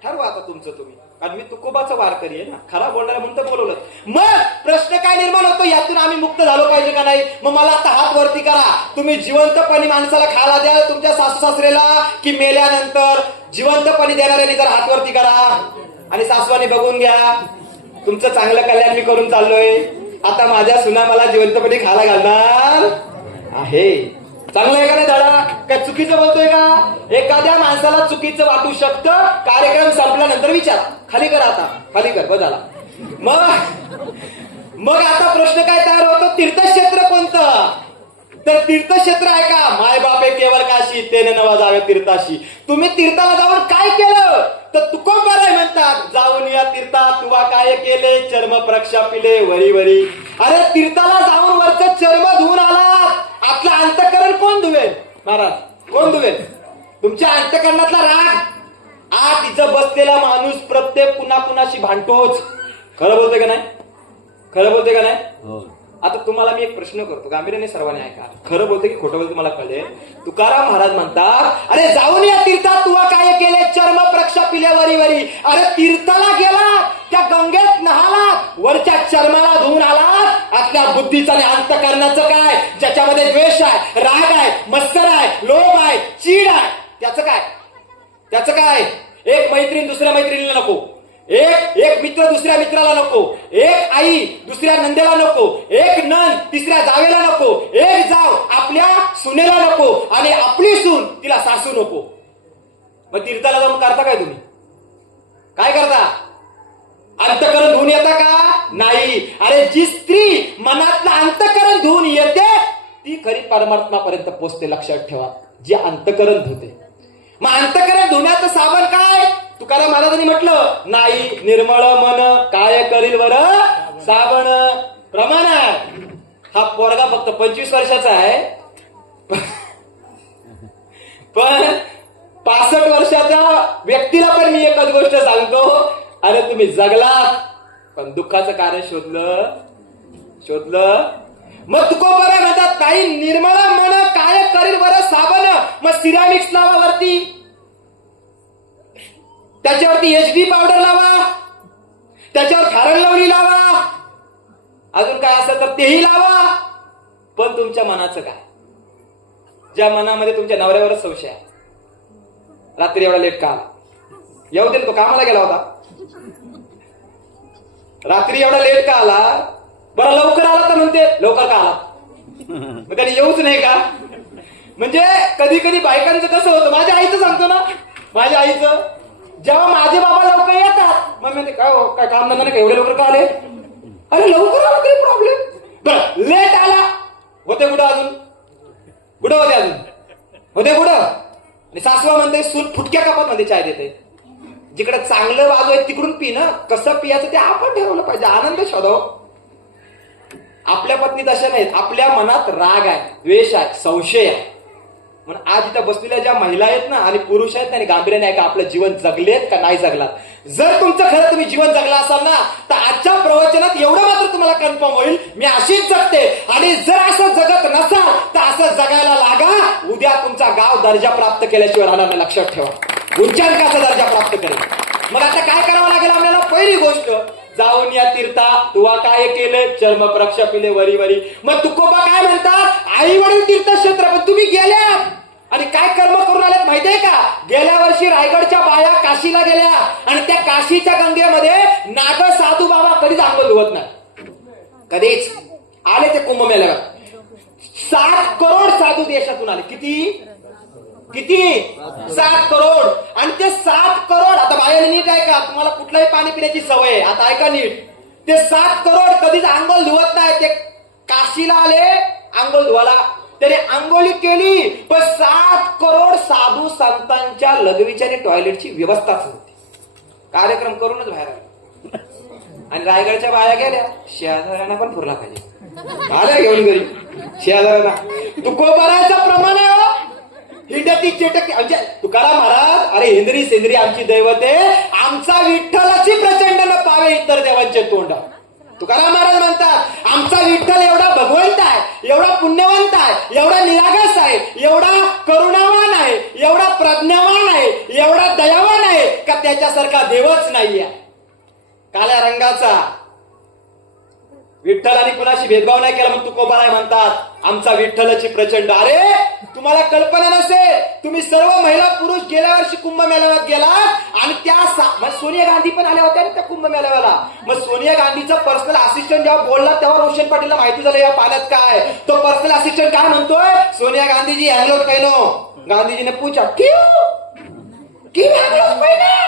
ठरवा आता तुमचं तुम्ही. कारण मी तुकोबाचं वारकरी आहे ना, खरा बोलणारा म्हणून तर बोलवलं. मग प्रश्न काय निर्माण होतो, यातून आम्ही मुक्त झालो पाहिजे का नाही? मग मला आता हात वरती करा. तुम्ही जिवंतपणी माणसाला खायला द्या तुमच्या सासू सासरेला, की मेल्यानंतर? जिवंतपणी देणाऱ्याने जर हात वरती करा. आणि सासवाने बघून घ्या, तुमचं चांगलं कल्याण मी करून चाललोय. आता माझ्या सुना मला जिवंतपणी खायला घालणार आहे. चांगलं आहे का नाही धडा? काय चुकीचं बोलतोय का? एखाद्या माणसाला चुकीचं वाटू शकतं. कार्यक्रम संपल्यानंतर विचारा. खाली कर, आता खाली कर, बदला. मग आता प्रश्न काय तयार होतो, तीर्थक्षेत्र कोणतं? तर तीर्थक्षेत्र आहे का? माय बापे केवळ काशी, तेने नवा जावे तीर्थाशी. तुम्ही तीर्थाला जाऊन काय केलं? तर तुकोबाराय म्हणतात, जाऊन या तीर्थात तुवा काय केले, चर्म प्रक्षापिले वरी वरी. अरे तीर्थाला जाऊन वरचं चर्म धुवून आला, आपलं अंतःकरण कोण धुवेल? महाराज, कोण धुवेल? तुमच्या अंतःकरणातला राग. आत तिचं बसलेला माणूस प्रत्येक पुन्हा पुन्हाशी भांडतोच. खरं बोलतोय का नाही? खरं बोलतोय का नाही? आता तुम्हाला मी एक प्रश्न करतो, गांभीर्याने सर्वांनी ऐका. खरं बोलतोय की खोटं बोलतोय मला कळेल. तुकाराम महाराज म्हणतात, अरे जाऊन या तीर्थात तुवा काय केले, चर्म प्रक्षापिले वरी वरी. अरे तीर्थाला गेला, त्या गंगेत नहाला, वरच्या चर्माला धुवून आला, आपल्या बुद्धीचं आणि अंतःकरणाचं काय? ज्याच्यामध्ये द्वेष आहे, राग आहे, मत्सर आहे, लोभ आहे, चीड आहे, त्याचं काय? त्याचं काय? एक मैत्रीण दुसऱ्या मैत्रिणीला नको, एक मित्र दुसऱ्या मित्राला नको, एक आई दुसऱ्या नंदेला नको, एक नंद तिसऱ्या जावेला नको, एक जाव आपल्या सुनेला नको, आणि आपली सून तिला सासू नको. मग तीर्थाला जाऊन करता काय तुम्ही? काय करता? अंतःकरण धुवून येता का? नाही. अरे जी स्त्री मनातलं अंतःकरण धुवून येते ती खरी परमात्मापर्यंत पोहोचते, लक्षात ठेवा. जी अंतःकरण धुते. मग अंतःकरण धुण्याचं साबण काय? तुकाराम महाराजांनी म्हटलं, नाही निर्मळ मन काय करील वर साबण. प्रमाण आहे. हा पोरगा फक्त 25 वर्षाचा आहे, पण 65 वर्षाच्या व्यक्तीला पण मी एकच गोष्ट सांगतो, अरे तुम्ही जगलात पण दुःखाचं कारण शोधलं. मग तुकोबाराय म्हणतात, ताई निर्मळ मन काय करील बरं साबण. मग सिरॅमिक्स लावा वरती, त्याच्यावरती HD पावडर लावा, त्याच्यावर खारण लवणी लावा, अजून काय असेल तर तेही लावा. पण तुमच्या मनाचं काय? ज्या मनामध्ये तुमच्या नवऱ्यावरच संशय आहे, रात्री एवढा लेट का आला? येऊ दे, तो कामाला गेला होता, रात्री एवढा लेट का आला? बरं लवकर आला तर म्हणते लवकर का आला? मग त्याने येऊच नाही का? म्हणजे कधी कधी बायकांचं कसं होतं, माझ्या आईचं सांगतो ना, माझ्या आईचं जेव्हा माझे बाबा लवकर येतात मग म्हणते काय हो, काय काम धंदा नाही का, एवढे लवकर का आले? अरे लवकर आला काही प्रॉब्लेम? बरं लेट आला होते कुठं अजून? कुठं होते अजून? होते कुठं? आणि सासवा म्हणते सून फुटक्या कपात मध्ये चाय देते. जिकडे चांगलं बाजू आहे तिकडून पी ना, कसं पियाचं ते आपण ठरवलं पाहिजे, आनंद शोधाव. आपल्या पत्नीत अशा नाहीत, आपल्या मनात राग आहे, द्वेष आहे, संशय आहे. म्हणून आज इथं बसलेल्या ज्या महिला आहेत ना आणि पुरुष आहेत त्यांनी गांभीर्याने ऐका, आपलं जीवन जगलेत का नाही जगलात. जर तुमचं खरं तुम्ही जीवन जगला असाल ना तर आजच्या प्रवचनात एवढं मात्र तुम्हाला कन्फर्म होईल, मी अशीच जगते. आणि जर असं जगत नसाल तर असं जगायला लागा. उद्या तुमचा गाव दर्जा प्राप्त केल्याशिवाय राहणार नाही, लक्षात ठेवा. उच्चांकाचा दर्जा प्राप्त करेल. मग आता काय करावं लागेल आपल्याला? पहिली गोष्ट, जाऊन या तीर्था, तुवा काय केले? चर्म प्रक्ष पिले वरी वरी. मग तुकोबा काय म्हणतात? आई वडील तीर्थक्षेत्र, पण तुम्ही गेल्या आणि काय कर्म करून आल्यात माहितीये का? गेल्या वर्षी रायगडच्या बाया काशीला गेल्या आणि त्या काशीच्या गंगेमध्ये नाग साधू बाबा कधीच अंघोळ धुवत नाही, कधीच. आले ते कुंभमेळ्यावर 7 करोड साधू देशातून आले. किती? 7 करोड. आणि ते 7 करोड, आता बायाने नीट ऐका, तुम्हाला कुठलंही पाणी पिण्याची सवय आहे, आता ऐका नीट. ते 7 करोड कधीच अंघोळ धुवत नाही. ते काशीला आले अंघोळ धुवायला, त्याने आंघोळी केली, पण 7 करोड साधू संतांच्या लघवीच्या आणि टॉयलेटची व्यवस्थाच होती. कार्यक्रम करूनच बाहेर आले. आणि रायगडच्या बाया गेल्या, शेजाऱ्यांना पण पुरला पाहिजे, आल्या घेऊन घरी शेजाऱ्यांना. तुकोबाराचं प्रमाण आहे हो. हिंडती चेटकी म्हणजे तुकाराम महाराज, अरे हिंद्री सेंद्री आमची दैवते, आमचा विठ्ठलाची प्रचंड न पावे इतर देवांचे तोंड. तुकाराम महाराज म्हणतात आमचा विठ्ठल एवढा भगवंत आहे, एवढा पुण्यवंत आहे, एवढा निरागस आहे, एवढा करुणावान आहे, एवढा प्रज्ञावान आहे, एवढा दयावान आहे का त्याच्यासारखा देवच नाहीये. काळ्या रंगाचा विठ्ठलाने कुणाशी भेदभाव नाही केला, मग तुकोबाराय म्हणतात आमचा विठ्ठलाची प्रचंड. अरे तुम्हाला कल्पना नसेल, तुम्ही सर्व महिला पुरुष गेल्या वर्षी कुंभमेळ्यात गेला आणि त्या सोनिया गांधी पण आल्या होत्या त्या कुंभमेळ्याला. मग सोनिया गांधीचा पर्सनल असिस्टंट जेव्हा बोलला तेव्हा रोशन पाटीलला माहिती झालं या पाण्यात काय. तो पर्सनल असिस्टंट काय म्हणतोय? सोनिया गांधीजी हँगलोट पहिनो. गांधीजीने पूछा क्यों हँगलोट पहिना?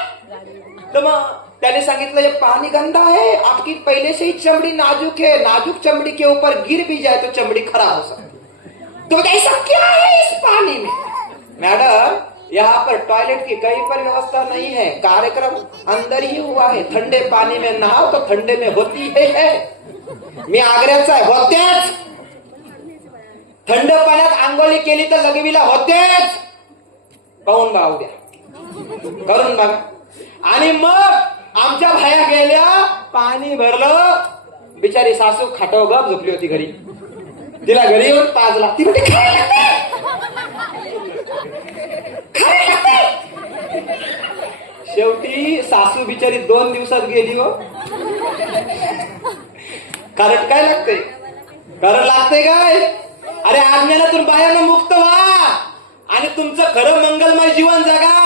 तर मग त्याने सांगितलं ये पानी गंदा है, आपकी पहले से ही चमड़ी नाजुक है, नाजुक चमड़ी के ऊपर गिर भी जाए तो चमड़ी खराब हो सकती है, तो ऐसा क्या है इस पानी में? मैडम यहाँ पर टॉयलेट की कहीं पर व्यवस्था नहीं है, कार्यक्रम अंदर ही हुआ है, ठंडे पानी में नहाओ तो ठंडे में होती है. मी आग्र्याचा आहे, होत्याच. थंड पाण्यात आंघोळी केली तर लघवीला होतेच. पाहून बघा, उद्या करून बघा. आणि मग आमच्या भाया गेल्या, पाणी भरलं, बिचारी सासू खाटाव गप झोपली होती घरी. तिला घरी येऊन पाजला, ती म्हणते खायला लागते. शेवटी सासू बिचारी 2 दिवसात गेली हो. कारण काय लागते? कारण लागते काय? अरे आज्ञानातून बायानं मुक्त व्हा आणि तुमचं खरं मंगलमय जीवन जगा.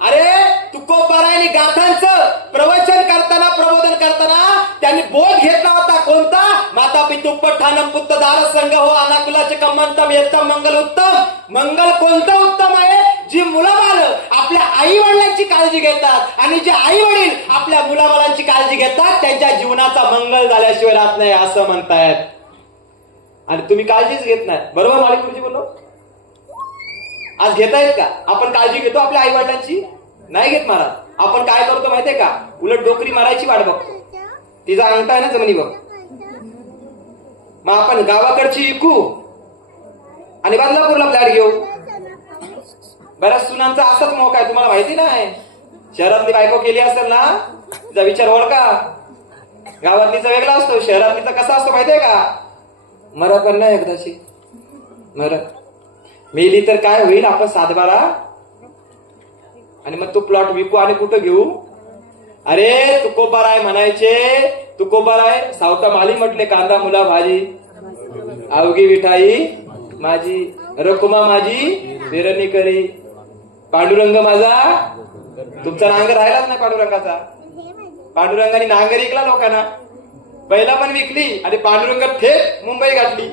अरे तुकोबारायांनी गाथांचं प्रवचन करताना, प्रबोधन करताना त्यांनी बोध घेतला होता. कोणता? माता पितुपठानम पुत्त दार संघ हो अनाकुलाचे कमंतम येतम मंगल उत्तम. मंगल कोणतं उत्तम आहे? जी मुलाबाळ आपल्या आई वडिलांची काळजी घेतात आणि जे आई वडील आपल्या मुलाबाळांची काळजी घेतात त्यांच्या जीवनाचा मंगल झाल्याशिवाय राहत नाही असं म्हणतायत. आणि तुम्ही काळजीच घेत नाही, बरोबर मालिक गुरुजी बोललो? आज घेतायत का? आपण काळजी घेतो आपल्या आई वडिलांची? नाही घेत महाराज. आपण काय करतो माहितीये का? उलट डोकरी मारायची वाट बघतो. तिचा अंगठा आहे ना जमिनी बघ. मग आपण गावाकडची इकू आणि बदलापूरला फ्लॅट घेऊ. बऱ्याच सुनांचा असाच मोका आहे, तुम्हाला माहिती नाही. शहरातली बायको केली असेल ना, तिचा विचार ओळखा. गावातलीचा वेगळा असतो, शहरातलीचा कसा असतो माहितीये का? मरत नाही एकदाची मरत. मेली तर काय होईल? आपण 7-12 आणि मग तो प्लॉट विकू आणि कुठं घेऊ? अरे तुकोबाराय म्हणायचे, तुकोबाराय सावता माली म्हटले, कांदा मुला भाजी अवघी विठाई माझी, रकुमा माझी पेरणी करी. पांडुरंग माझा, तुमचा नांग राहिलाच नाही पांडुरंगाचा. पांडुरंगाने नांगर विकला लोकांना, बैला पण विकली आणि पांडुरंग थेट मुंबई गाठली.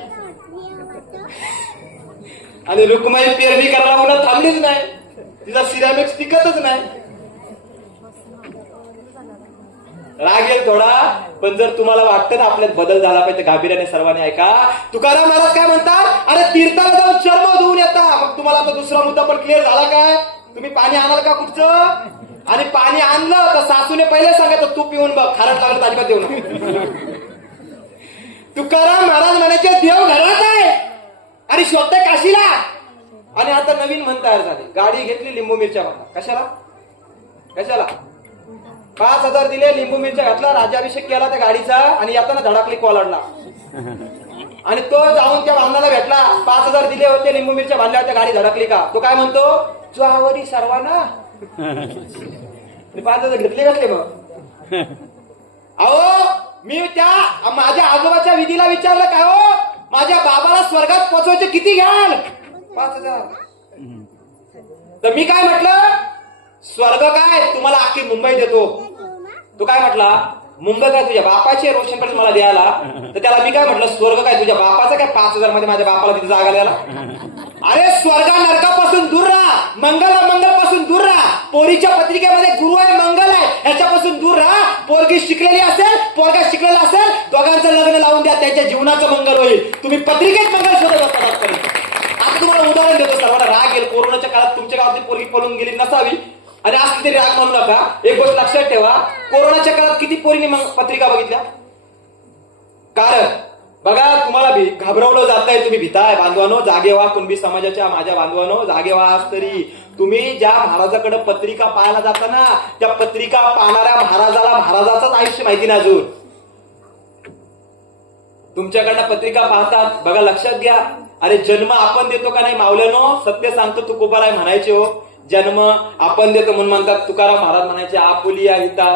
आणि रुक्माई पेरणी करायला म्हणून थांबलीच नाही, तिचा सिरामिक्स टिकतच नाही. राग येईल थोडा, पण जर तुम्हाला वाटतं ना आपल्यात बदल झाला पाहिजे, गांभीर्याने सर्वांनी ऐका. तुकाराम महाराज काय म्हणतात, अरे तीर्थाला जाऊन चर्म धुवून येता. मग तुम्हाला आता दुसरा मुद्दा पण क्लिअर झाला काय, तुम्ही पाणी आणाल का कुठचं, आणि पाणी आणलं तर सासूने पहिले सांगायचं तू पिऊन बघ, खारट लागलं तर अजिबात देऊ नका. तुकाराम महाराज म्हणायचे देव घरात आहे आणि शोधते काशीला. आणि आता नवीन म्हण तयार झाले, गाडी घेतली लिंबू मिरच्या घातला. कशाला कशाला 5,000 दिले, लिंबू मिरच्या घातला, राज्याभिषेक केला त्या गाडीचा, आणि येताना धडाकली कोलाडला. आणि तो जाऊन त्या बांधाला भेटला, 5,000 दिले होते, लिंबू मिरच्या बांधल्या होत्या, गाडी धडकली का. तो काय म्हणतो, तुझ्यावरी सर्वांना 5,000 घेतले घातले. मग अहो मी त्या माझ्या आजोबाच्या विधीला विचारलं काय हो, माझ्या बाबाला स्वर्गात पोहोचवायचे किती घ्याल, 5,000. तर मी काय म्हटलं, स्वर्ग काय तुम्हाला अख्खी मुंबई देतो. तो काय म्हटला, मुंबई काय तुझ्या बापाची रोशनपर्यंत मला द्यायला. तर त्याला मी काय म्हटलं, स्वर्ग काय तुझ्या बापाचा काय, 5,000 मध्ये माझ्या बापाला तिथे जागा द्यायला. अरे स्वर्गा नरकापासून दूर राहा, मंगल मंगल पासून दूर राहा. पोरीच्या पत्रिकेमध्ये गुरु आहे मंगल आहे ह्याच्यापासून दूर राहा. पोरगी शिकलेली असेल, पोरगा शिकलेला असेल, दोघांचं लग्न लावून द्या, त्यांच्या जीवनाचं मंगल होईल. तुम्ही पत्रिकेत मंगल शोधत असतात. आता तुम्हाला उदाहरण देतो, सर्वांना राग येईल. कोरोनाच्या काळात तुमच्या गावातली पोरगी पळून गेली नसावी, आणि आज किती राग म्हणू नका. एक गोष्ट लक्षात ठेवा, कोरोनाच्या काळात किती पोरींनी पत्रिका बघितल्या. कारण बघा तुम्हाला घाबरवलं जात आहे, तुम्ही भीताय. बांधवानो जागे व्हा, कुणबी समाजाच्या माझ्या बांधवानो जागे व्हा. आज तरी तुम्ही ज्या महाराजाकडे पत्रिका पाहायला जाताना, त्या पत्रिका पाहणाऱ्या महाराजाला महाराजाचंच आयुष्य माहिती नाही अजून. तुमच्याकडनं पत्रिका पाहतात, बघा लक्षात घ्या. अरे जन्म आपण देतो का नाही मावल्यानो, सत्य सांगतो तुकोबाराय म्हणायचे हो, जन्म आपण देतो म्हणून म्हणतात. तुकाराम महाराज म्हणायचे आपुलिया हिता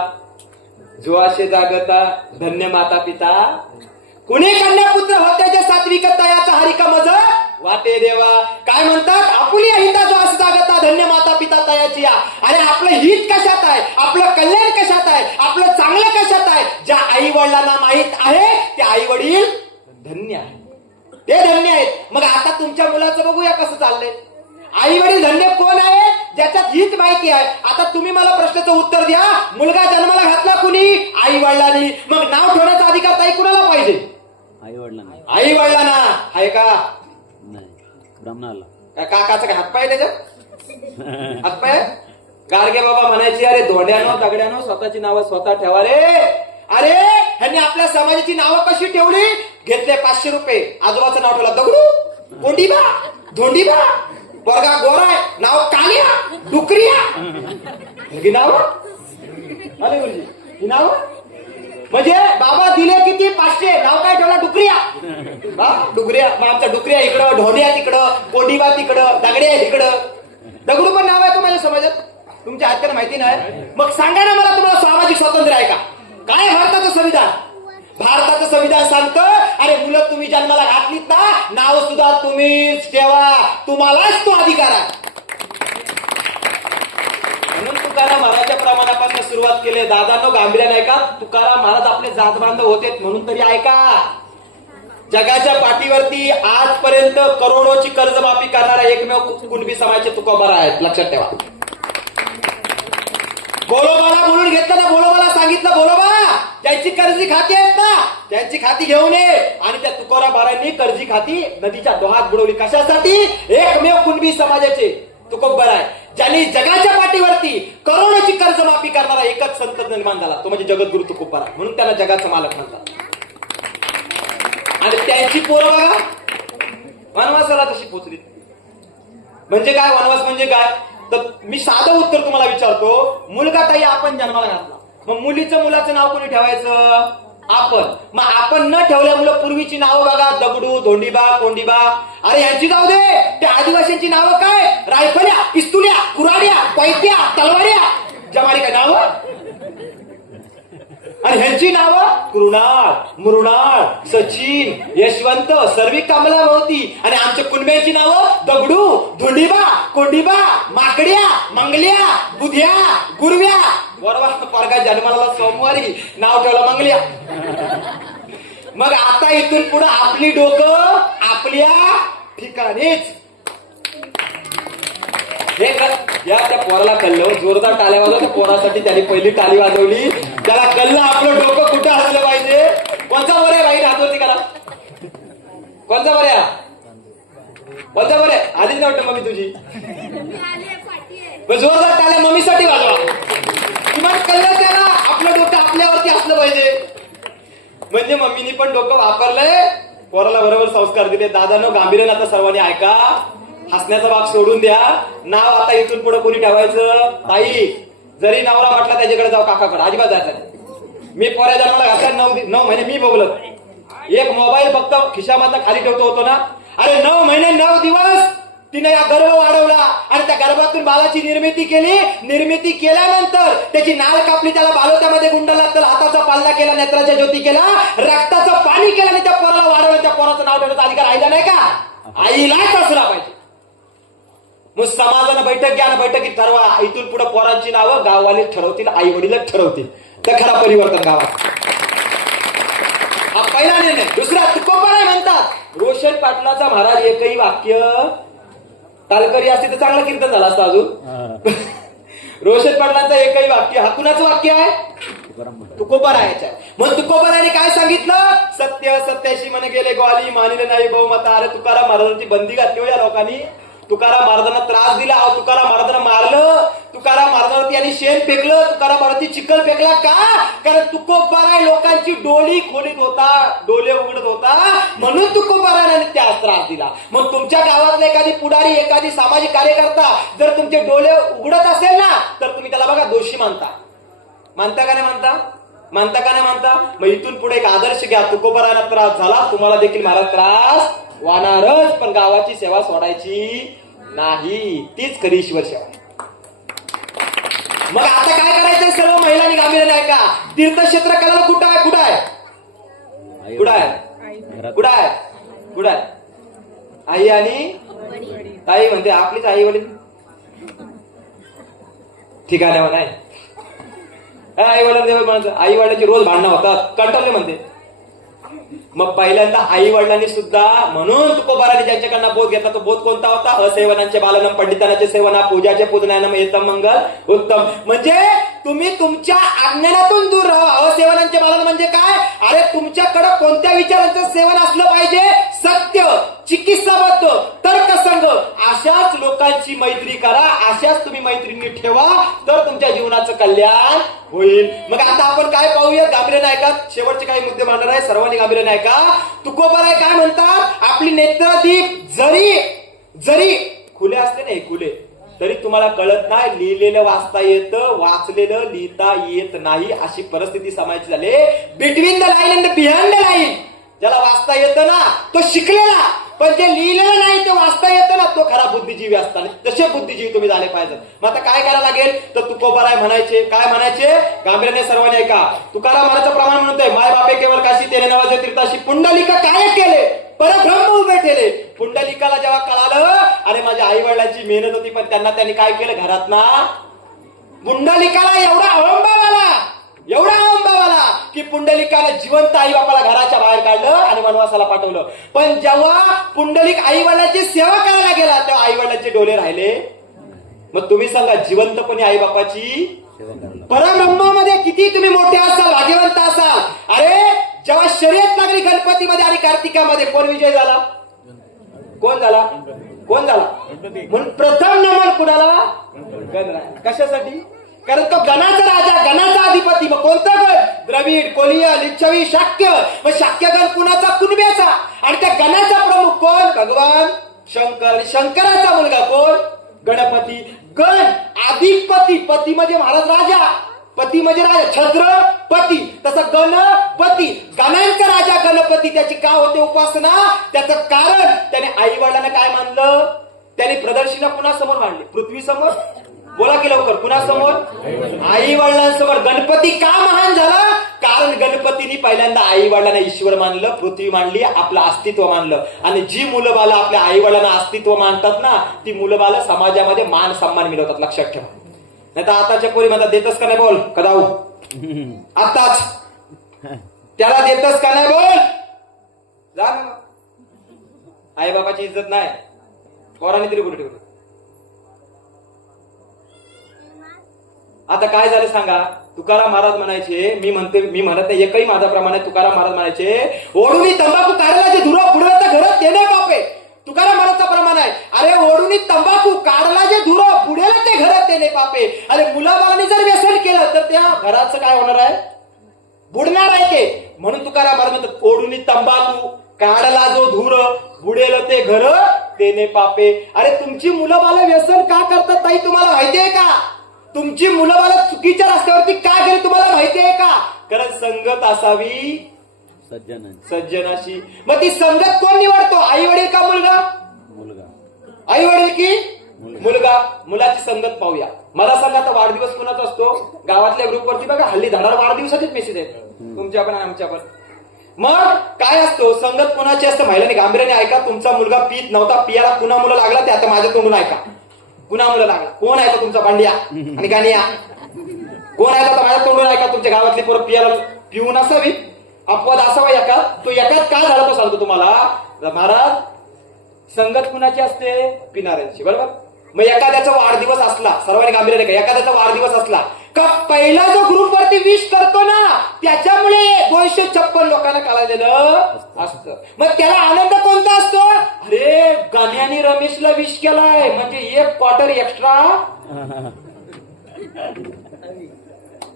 जोआशे जागता धन्य माता पिता, कुणी कन्या पुत्र होते जे सात्विक तयाचा हरिका मज वाटे देवा. काय म्हणतात, आपुलिया हिता जो असं जागता धन्य माता पिता तयाची. अरे आपलं हित कशात आहे, आपलं कल्याण कशात आहे, आपलं चांगलं कशात आहे. ज्या आई वडिलांना माहित आहे ते आई वडील धन्य आहे, ते धन्य आहेत. मग आता तुमच्या मुलाचं बघूया कसं चाललंय. आई वडील धन्य कोण आहे, ज्याच्यात हित माहिती आहे. आता तुम्ही मला प्रश्नाचं उत्तर द्या, मुलगा जन्माला घातला कुणी, आई वडिलांनी. मग नाव ठेवण्याचा अधिकार ताई कुणाला पाहिजे, आई वडिलांना. आई वडिलांना आहे का नाही, ब्राह्मणाला. काय काकाचं काय हातपाय त्याच्यात, हातपाय. गाडगे बाबा म्हणायचे अरे धोंड्यानो दगड्यानो स्वतःची नावं स्वतः ठेवा रे. अरे ह्यांनी आपल्या समाजाची नावं कशी ठेवली, घेतले 500 रुपये, आजोबाचं नाव ठेवलं दगडू, कोंडीबा, धोंडीबा. पोरगा गोराय, नाव कालिया, डुकरिया. ही नाव अरे गुरुजी, ही नाव म्हणजे बाबा दिले किती 500, नाव काय ठेवला डुकरिया. डुकरिया, मग आमच्या डुकरिया इकडं, ढोंडिया तिकडं, कोंडीबा तिकडं, दगड्या तिकडं. दगडू पण नाव आहे तो माझ्या समाजात, तुमच्या हातकडे माहिती नाही. मग सांगा ना मला, तुम्हाला सामाजिक स्वातंत्र्य आहे का. काय भारताचं संविधान, भारताचं संविधान सांगतं अरे मुलं तुम्ही जन्माला घातलीत ना, नाव सुद्धा तुम्हीच ठेवा, तुम्हालाच तो अधिकार आहे. म्हणून तुकाराम महाराजच्या प्रमाणापासून सुरुवात केली. दादांनो गांभीर्याने ऐका, तुकाराम महाराज आपले जात बांधव होते म्हणून तरी ऐका. जगाच्या पाठीवरती आजपर्यंत करोडोची कर्जमाफी करणारा एकमेव कुणबी समाजाचे तुकोबारा आहेत, लक्षात ठेवा. बोलोबाला बोलून घेतलं ना, बोलोबाला सांगितलं बोलोबा ज्यांची कर्जी खाती आहेत ना त्यांची खाती घेऊन ये. आणि त्या तुकोबा महाराजांनी कर्जी खाती नदीच्या डोहात बुडवली. कशासाठी, एकमेव कुणबी समाजाचे तुकोबा आहे ज्यांनी जगाच्या पाठीवरती करोडोची कर्जमाफी करणारा एकच संत निर्माण झाला, तो म्हणजे जगद्गुरु तुकोबा, म्हणून त्याला जगाचा मालक म्हणतात. आणि त्यांची पोरं बघा वनवासाला तशी पोचली. म्हणजे काय वनवास म्हणजे काय, तर मी साधं उत्तर तुम्हाला विचारतो. मुलगा ताई आपण जन्माला घातला, मग मुलाचं नाव कोणी ठेवायचं, आपण. मग आपण न ठेवल्या मुलं पूर्वीची नावं बघा, दगडू, धोंडीबा, कोंडीबा. अरे यांची जाऊ दे, त्या आदिवासींची नावं काय, रायफल्या, पिस्तुल्या, कुऱ्हाड्या, पैत्या, तलवाऱ्या, जमारी काय नावं. आणि ह्यांची नावं कृणाल, मृणाल, सचिन, यशवंत, सर्वी कमला होती. आणि आमच्या कुणब्यांची नावं दगडू, धुंडीबा, कोंडीबा, माकड्या, मंगल्या, बुध्या, गुरव्या. बरोबर, पोरगा जन्माला सोमवारी नाव ठेवलं मंगल्या. मग आता इथून पुढे आपली डोकं आपल्या ठिकाणीच. हे या त्या पोराला कळलं, जोरदार टाळ्या वाजव. त्या पोरासाठी त्याने पहिली टाळी वाजवली. त्याला कळलं आपलं डोकं कुठं असलं पाहिजे. कोणचा बरं आहे बाई हातवरती करा. कोणचा बरं आहे, कोणचा बरं आहे. आधीच नाही वाटतं मम्मी तुझी. जोरदार टाळ्या मम्मीसाठी वाजवा. किमान कळलं त्याला आपलं डोकं आपल्यावरती असलं पाहिजे. म्हणजे मम्मीनी पण डोकं वापरलंय, पोराला बरोबर संस्कार दिले. दादानो गांभीर्यानं आता सर्वांनी ऐका. हसण्याचा भाग सोडून द्या. नाव आता इथून पुढे कोणी ठेवायचं. ताई जरी नवरा वाटला त्याच्याकडे जाऊ, काकाकडे अजिबात जायचं नाही. मी पोऱ्या जन्माला घातल्या 9 महिने मी बोलत. एक मोबाईल फक्त खिशामधला खाली ठेवतो होतो ना. अरे 9 महिने 9 दिवस तिने या गर्भ वाढवला आणि त्या गर्भातून बाळाची निर्मिती केली. निर्मिती केल्यानंतर त्याची नाळ कापली, त्याला बालोत्यामध्ये गुंडाला, तर हाताचा पालना केला, नेत्राच्या ज्योती केला, रक्ताचं पाणी केलं आणि त्या पोराला वाढवलं. त्या पोराचं नाव ठेवण्याचा अधिकार आईला नाही का? आईलाच असला पाहिजे. मग समाजानं बैठक घ्या, बैठकीत ठरवा. इथून पुढे पोरांची नावं गाववाले ठरवतील, आई वडीलच ठरवतील. तर खरा परिवर्तन गावात. हा पहिला निर्णय. दुसरा तुकोबाराय म्हणतात. रोशन पाटलाचा महाराज एकही वाक्य तालकरी असते तर चांगलं कीर्तन झालं असतं अजून. रोशन पाटलांचं एकही वाक्य, हा कुणाचं वाक्य आहे? तुकोबारायाचं आहे. मग तुकोबारायाने काय सांगितलं? सत्य सत्याशी मन गेले ग्वाली, मानिले नाही बहुमता. अरे तुकाराम महाराजांची बंदी घातली हो या लोकांनी. तुकाराम महाराजांना त्रास दिला. तुकाराम महाराजांना मारलं. तुकाराम महाराजांवरती यांनी शेण फेकलं. तुकाराम महाराजांची चिखल फेकला. का? कारण तुकोबाराय लोकांची डोली खोलीत होता, डोले उघडत होता, म्हणून तुकोबारायाने त्यास त्रास दिला. मग तुमच्या गावातला एखादी पुढारी, एखादी सामाजिक कार्यकर्ता जर तुमचे डोले उघडत असेल ना, तर तुम्ही त्याला बघा दोषी मानता. मानता का नाही मानता? मानता का नाही मानता? मग इथून पुढे एक आदर्श घ्या. तुकोबारायांना त्रास झाला, तुम्हाला देखील महाराज त्रास वाहणारच, पण गावाची सेवा सोडायची नाही. तीच खरी ईश्वर सेवा. मग आता काय करायचंय? सर्व महिलांनी गांभीर्याने ऐका. तीर्थक्षेत्र करायला कुठं आहे? कुठं आहे? कुठं आहे? कुठं आहे? कुठं आहे? आई आणि ताई म्हणते. आपलीच आई वडील ठिकाण नाही. आई वडिलांचे आई वडिलांची रोज भांडणं होतात, कंटाळले म्हणते. मग पहिल्यांदा आई वडिलांनी सुद्धा, म्हणून तुकोबाराने ज्यांच्याकडनं बोध घेतला तो बोध कोणता होता? असेवनांचे बालनम, पंडितांचे सेवना, पूजाचे पूजनानम, येतम मंगल उत्तम. म्हणजे तुम्ही तुमच्या अज्ञानातून दूर राहा. असेवनांचे बालन म्हणजे काय? अरे तुमच्याकडे कोणत्या विचारांचं सेवन असलं पाहिजे? सत्य, चिकित्साबद्ध, तर्कसंग, अशाच लोकांची मैत्री करा. अशाच तुम्ही मैत्रिणी ठेवा, तर तुमच्या जीवनाचं कल्याण होईल. मग आता आपण काय पाहूया? गांभीर्याने ऐका. शेवटचे काही मुद्दे मांडणार आहे, सर्वांनी गांभीर्याने ऐका. तुकोबाराय काय म्हणतात? आपली नेत्रदीप जरी खुले असते ना, खुले, तरी तुम्हाला कळत नाही. लिहिलेलं वाचता येतं, वाचलेलं लिहिता येत नाही, अशी परिस्थिती समाजाची झाली. Between the line and behind the line. ज्याला वाचता येतं ना तो शिकलेला, पण जे लिहिलेलं नाही ते वाचता येतं ना तो खरा बुद्धिजीवी असतात. तसे बुद्धिजीवी तुम्ही झाले पाहिजे. मग आता काय करायला लागेल? तर तुकोबाराय म्हणायचे. काय म्हणायचे? गांभीर्याने सर्वांनी ऐका. तुकाराम महाराजचं प्रमाण म्हणतोय, माय बापे केवळ काशी तेने नवाचे तीर्थाशी पुंडलिका काय केले? परब्रह्म उभे ठेवले. पुंडलिकाला जेव्हा कळालं अरे माझ्या आई वडिलांची मेहनत होती, पण त्यांनी काय केलं? घरात ना पुंडलिकाला एवढा अहंभाव आला की पुंडलिकाला जिवंत आई बापाला घराच्या बाहेर काढलं आणि वनवासाला पाठवलं. पण जेव्हा पुंडलिक आई वडिलांची सेवा करायला गेला तेव्हा आई वडिलांचे डोले राहिले. मग तुम्ही सांगा, जिवंतपणे आई बापाची परब्रह्मामध्ये किती तुम्ही मोठे असाल, भाग्यवंत असाल. अरे जेव्हा शर्यत लागली गणपतीमध्ये आणि कार्तिकामध्ये, कोण विजय झाला? कोण झाला? म्हणून प्रथम नमन कुणाला? गणराय. कशासाठी? कारण तो गणाचा राजा, गणाचा अधिपती. मग कोणता गण? द्रविड, कोलिया, लिच्छवी, शाक्य. मग शाक्य गण कुणाचा? कुणब्याचा. आणि त्या गणाचा प्रमुख कोण? भगवान शंकर. आणि शंकराचा मुलगा कोण? गणपती. गण अधिपती, पती म्हणजे महाराज राजा, पती म्हणजे राजा, छत्रपती. तसं गणपती, गणांचा राजा गणपती. त्याची का होते उपासना? त्याचं कारण त्याने आई वडिलांना काय मानलं? त्याने प्रदर्शना कुणासमोर मांडली? पृथ्वी समोर. बोला की लवकर. कुणासमोर? आई वडिलांसमोर. गणपती का महान झाला? कारण गणपतीने पहिल्यांदा आई वडिलांना ईश्वर मानलं, पृथ्वी मानली, आपलं अस्तित्व मानलं. आणि जी मुलं बाला आपल्या आई वडिलांना अस्तित्व मानतात ना, ती मुलं बाला समाजामध्ये मान सन्मान मिळवतात. लक्षात ठेवा. नाही तर आताच्या पोरी म्हणतात देतच का नाही बोल कदाऊ. आताच त्याला देतच का नाही बोल. जा ना. आई बाबाची इज्जत नाही, पोरांनी तरी कुठे ठेवलं. आता काय झालं सांगा. तुकाराम महाराज म्हणायचे, मी म्हणत नाही एकही माझा प्रमाण आहे. तुकाराम महाराज म्हणायचे, ओढून तंबाखू काढला जे धुरा पुढे तर घरात देणे बापे. तुकाराम महाराजचा प्रमाण आहे. अरे ओढून तंबाखू काढला जे धुरा पुढे ते घरात देणे बापे. अरे मुलाबाळांनी जर व्यसन केलं तर त्या घराचं काय होणार आहे? बुडणार आहे ते. म्हणून तुकाराम महाराज म्हणतात, ओढून तंबाखू काढला जो धूर बुडेल ते घर देणे पापे. अरे तुमची मुलं बाळ व्यसन का करतात ताई तुम्हाला माहिती आहे का? तुमची मुलं बाळ चुकीच्या रस्त्यावरती का गेली तुम्हाला माहिती आहे का? कारण संगत असावी सज्जनाशी. मग ती संगत कोण निवडतो? आई वडील का मुलगा? आई वडील की मुलगा? मुलाची संगत पाहूया. मला सांगा आता वाढदिवस कोणाचा असतो? गावातल्या ग्रुपवरती बघा हल्ली धडार वाढदिवसाचेच मेसेज आहेत, तुमच्या पण आमच्या पण. मग काय असतो? संगत कोणाची असतं? महिलांनी गांभीर्याने ऐका. तुमचा मुलगा पीत नव्हता, पियाला पुन्हा मुलं लागला ते आता माझ्या तोंडून ऐका. पुन्हा मुलं लागला. कोण आहे तो तुमचा भांडिया आणि गाणिया? कोण आहे तो माझ्या तोंडून ऐका. तुमच्या गावातली पोरं पियाला पिऊन असावी, अपवाद असावा एकात. तो एकात का झाला तो सांगतो तुम्हाला. महाराज संगत कुणाची असते? पिणाऱ्यांची. बरोबर. मग एखाद्याचा वाढदिवस असला, सर्वांनी गांभीर्याने का, एखाद्याचा वाढदिवस असला का पहिला जो ग्रुप वरती विश करतो ना, त्याच्यामुळे 256 लोकांना कळालेलं असतं. मग त्याला आनंद कोणता असतो? अरे गाण्याने रमेशला विश केलाय म्हणजे 1 क्वार्टर एक्स्ट्रा.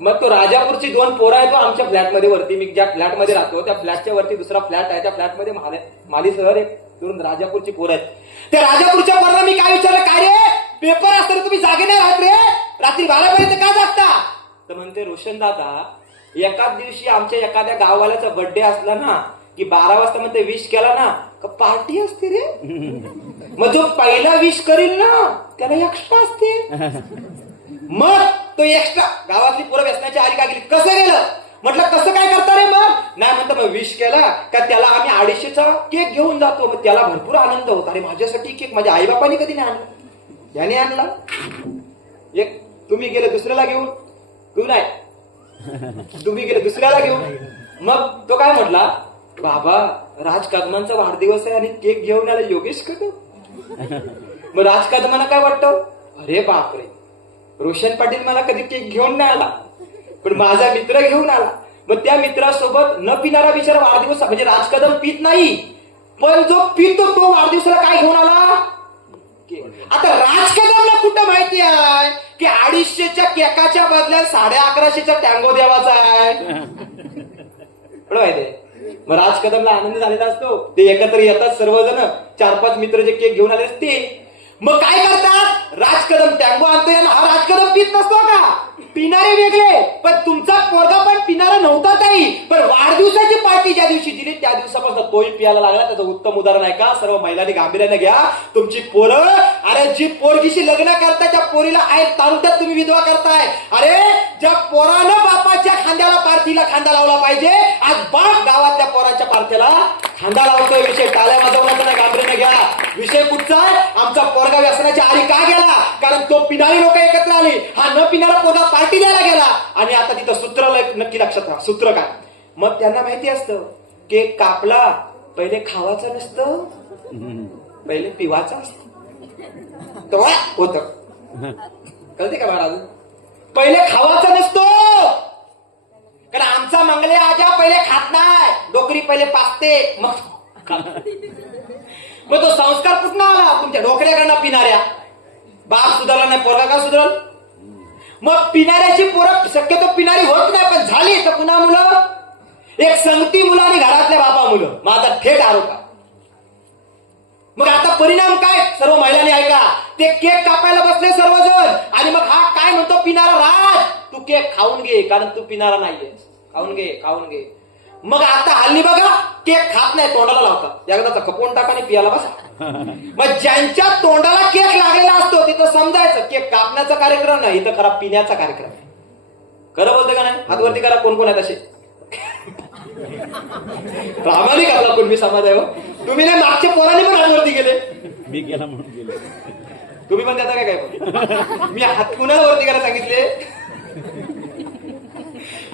मग तो राजापूरची 2 पोरं आहे, तो आमच्या फ्लॅटमध्ये वरती, मी ज्या फ्लॅटमध्ये राहतो त्या फ्लॅटच्या वरती दुसरा फ्लॅट आहे, त्या फ्लॅटमध्ये माली शहर एक दोन राजापूरची पोरं आहेत. त्या राजापूरच्या पोराला मी काय विचारलं, काय रे पेपर असताना तुम्ही जागे नाही राहत रे, रात्री 12 पर्यंत का जागता? तर म्हणते रोशन दादा, एकाच दिवशी आमच्या एखाद्या गाववाल्याचा बर्थडे असला ना की 12 वाजता म्हणते विश केला ना का पार्टी असते रे. मग जो पहिला विश करील ना त्याला एक्स्ट्रा असते. मग तो एक्स्ट्रा गावातली पोरं व्यसनाची आली का गेली. कसं गेलं म्हटलं, कसं काय करता रे? मग नाही म्हणतो मग विश केला का त्याला आम्ही 250चा केक घेऊन जातो. मग त्याला भरपूर आनंद होता. अरे माझ्यासाठी केक माझ्या आई बापाने कधी नाही आणला, याने आणला. एक तुम्ही गेले दुसऱ्याला घेऊन, तू नाही तुम्ही गेले दुसऱ्याला घेऊन. मग तो काय म्हटला, बाबा राज कदमांचा वाढदिवस आहे आणि केक घेऊन आला योगेश कदम. मग राज कदमांना काय वाटतं, अरे बापरे रोशन पाटील मला कधी केक घेऊन नाही आला पण माझा मित्र घेऊन आला. मग त्या मित्रासोबत न पिणारा बिचारा वाढदिवस, म्हणजे राज कदम पित नाही पण जो पितो तो वाढदिवसाला काय घेऊन आला. आता राज कदमला कुठं माहिती आहे की 250च्या केकाच्या बदल्यात 1150चा टँगो द्यावाचा आहे. माहिती आहे. मग राज कदमला आनंद झालेला असतो. ते एकत्र येतात सर्वजण, 4-5 मित्र जे केक घेऊन आले असते. मग काय करतात, राज कदम टँगो आणतोय. हा राज कदम पित नसतो का, पिणारे वेगळे. पण तुमचा पोरगा पण पिणारा नव्हता ताई, पण वाढदिवसाची पार्टी ज्या दिवशी दिली त्या दिवसापासून तोही पियाला लागला. त्याचं उत्तम उदाहरण आहे का, सर्व महिलांनी गांभीर्याने घ्या. तुमची पोरं, अरे जी पोरगीशी लग्न करताय त्या पोरीला आहे तालुक्यात तुम्ही विधवा करताय. अरे ज्या पोरानं बापाच्या खांद्याला पार्थीला खांदा लावला पाहिजे, आज बाप गावातल्या पोराच्या पार्थ्याला खांदा लावतोय. विषय टाळ्या वाजवण्याचा नाही, गांभीर्याने घ्या. विषय कुठचा आहे, आमचा पोरगा व्यसनाच्या आली का गेला, कारण तो पिणारी लोक एकत्र आली, हा न पिणारा पोरगा पार्टी द्यायला गेला. आणि आता तिथं सूत्र नक्की लक्षात राहा, सूत्र काय. मग त्यांना माहिती असतं केक कापला पहिले खावाचा नसतं, पहिले पिवाचा असतं. तो होत कळते का महाराज, पहिले खावाचा नसतो. कारण आमचा मंगले आजा पहिले खात नाही, डोकरी पहिले पाचते मग तो संस्कार कुठं आला, तुमच्या डोकऱ्याकडनं पिणाऱ्या. बाप सुधारला नाही, पोरगा का सुधारल. मग पिणाऱ्याची पोरं शक्यतो पिणारी होत नाही, पण झाली तर पुन्हा मुलं एक संगती मुलं आणि घरातल्या बापा मुलं. माझा थेट आरोप आहे. मग आता परिणाम काय, सर्व महिलांनी ऐका. ते केक कापायला बसले सर्वजण आणि मग हा काय म्हणतो, पिणारा राज तू केक खाऊन घे, कारण तू पिणारा नाहीये, खाऊन घे खाऊन घे. मग आता हल्ली बघा केक खात नाही, तोंडाला लावतात. एकदाचा खपवून टाका आणि पियाला बसा. मग ज्यांच्या तोंडाला केक लागलेला असतो तिथं तर समजायचं की कापण्याचा कार्यक्रम नाही, इथं खरा पिण्याचा कार्यक्रम आहे. खरं बोलते का नाही? हातवरती करा कोण कोण आहेत असे. प्रामाणिक आपला कुणबी समाज आहे हो. तुम्ही नाही, मागच्या पोराने पण हातवरती गेले. मी गेला म्हणून गेलो. तुम्ही पण त्याचा काय मी हात कुणाला वरती करायला सांगितले.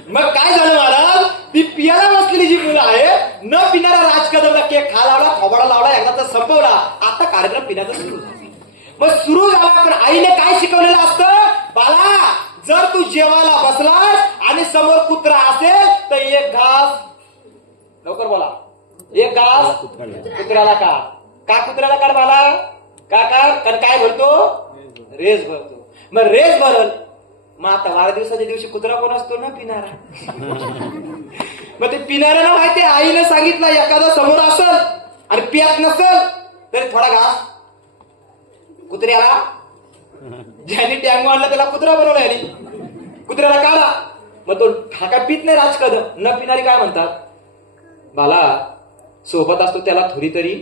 मग काय झालं महाराज, ती पियाला बसलेली जी मुलं आहे, न पिणारा राजकदमला केक खा लावला, थोबाडा लावला, एकदा संपवला. आता कार्यक्रम पिण्याचा सुरू झाला. मग सुरू झाला, पण आईने काय शिकवलेलं असतं, बाळा जर तू जेवायला बसलास आणि समोर कुत्रा असेल तर एक घास, लवकर बोला, एक घास कुत्र्याला काढ. का कुत्र्याला काढ बाळा? का कारण काय भरतो? रेस भरतो. मग रेस भरल, मग आता वाढदिवसाच्या दिवशी कुत्रा कोण असतो ना, पिणारा. मग ते पिणाऱ्याला माहिती, आईने सांगितलं एखादा समोर असल आणि पियात नसल तरी थोडा घास कुत्र्याला. ज्याने टँगो आणला त्याला कुत्रा बनवला, आणि कुत्र्याला काढा. मग तो हा पित नाही राजकदम. न पिणारी काय म्हणतात, बाला सोबत असतो त्याला थोडी तरी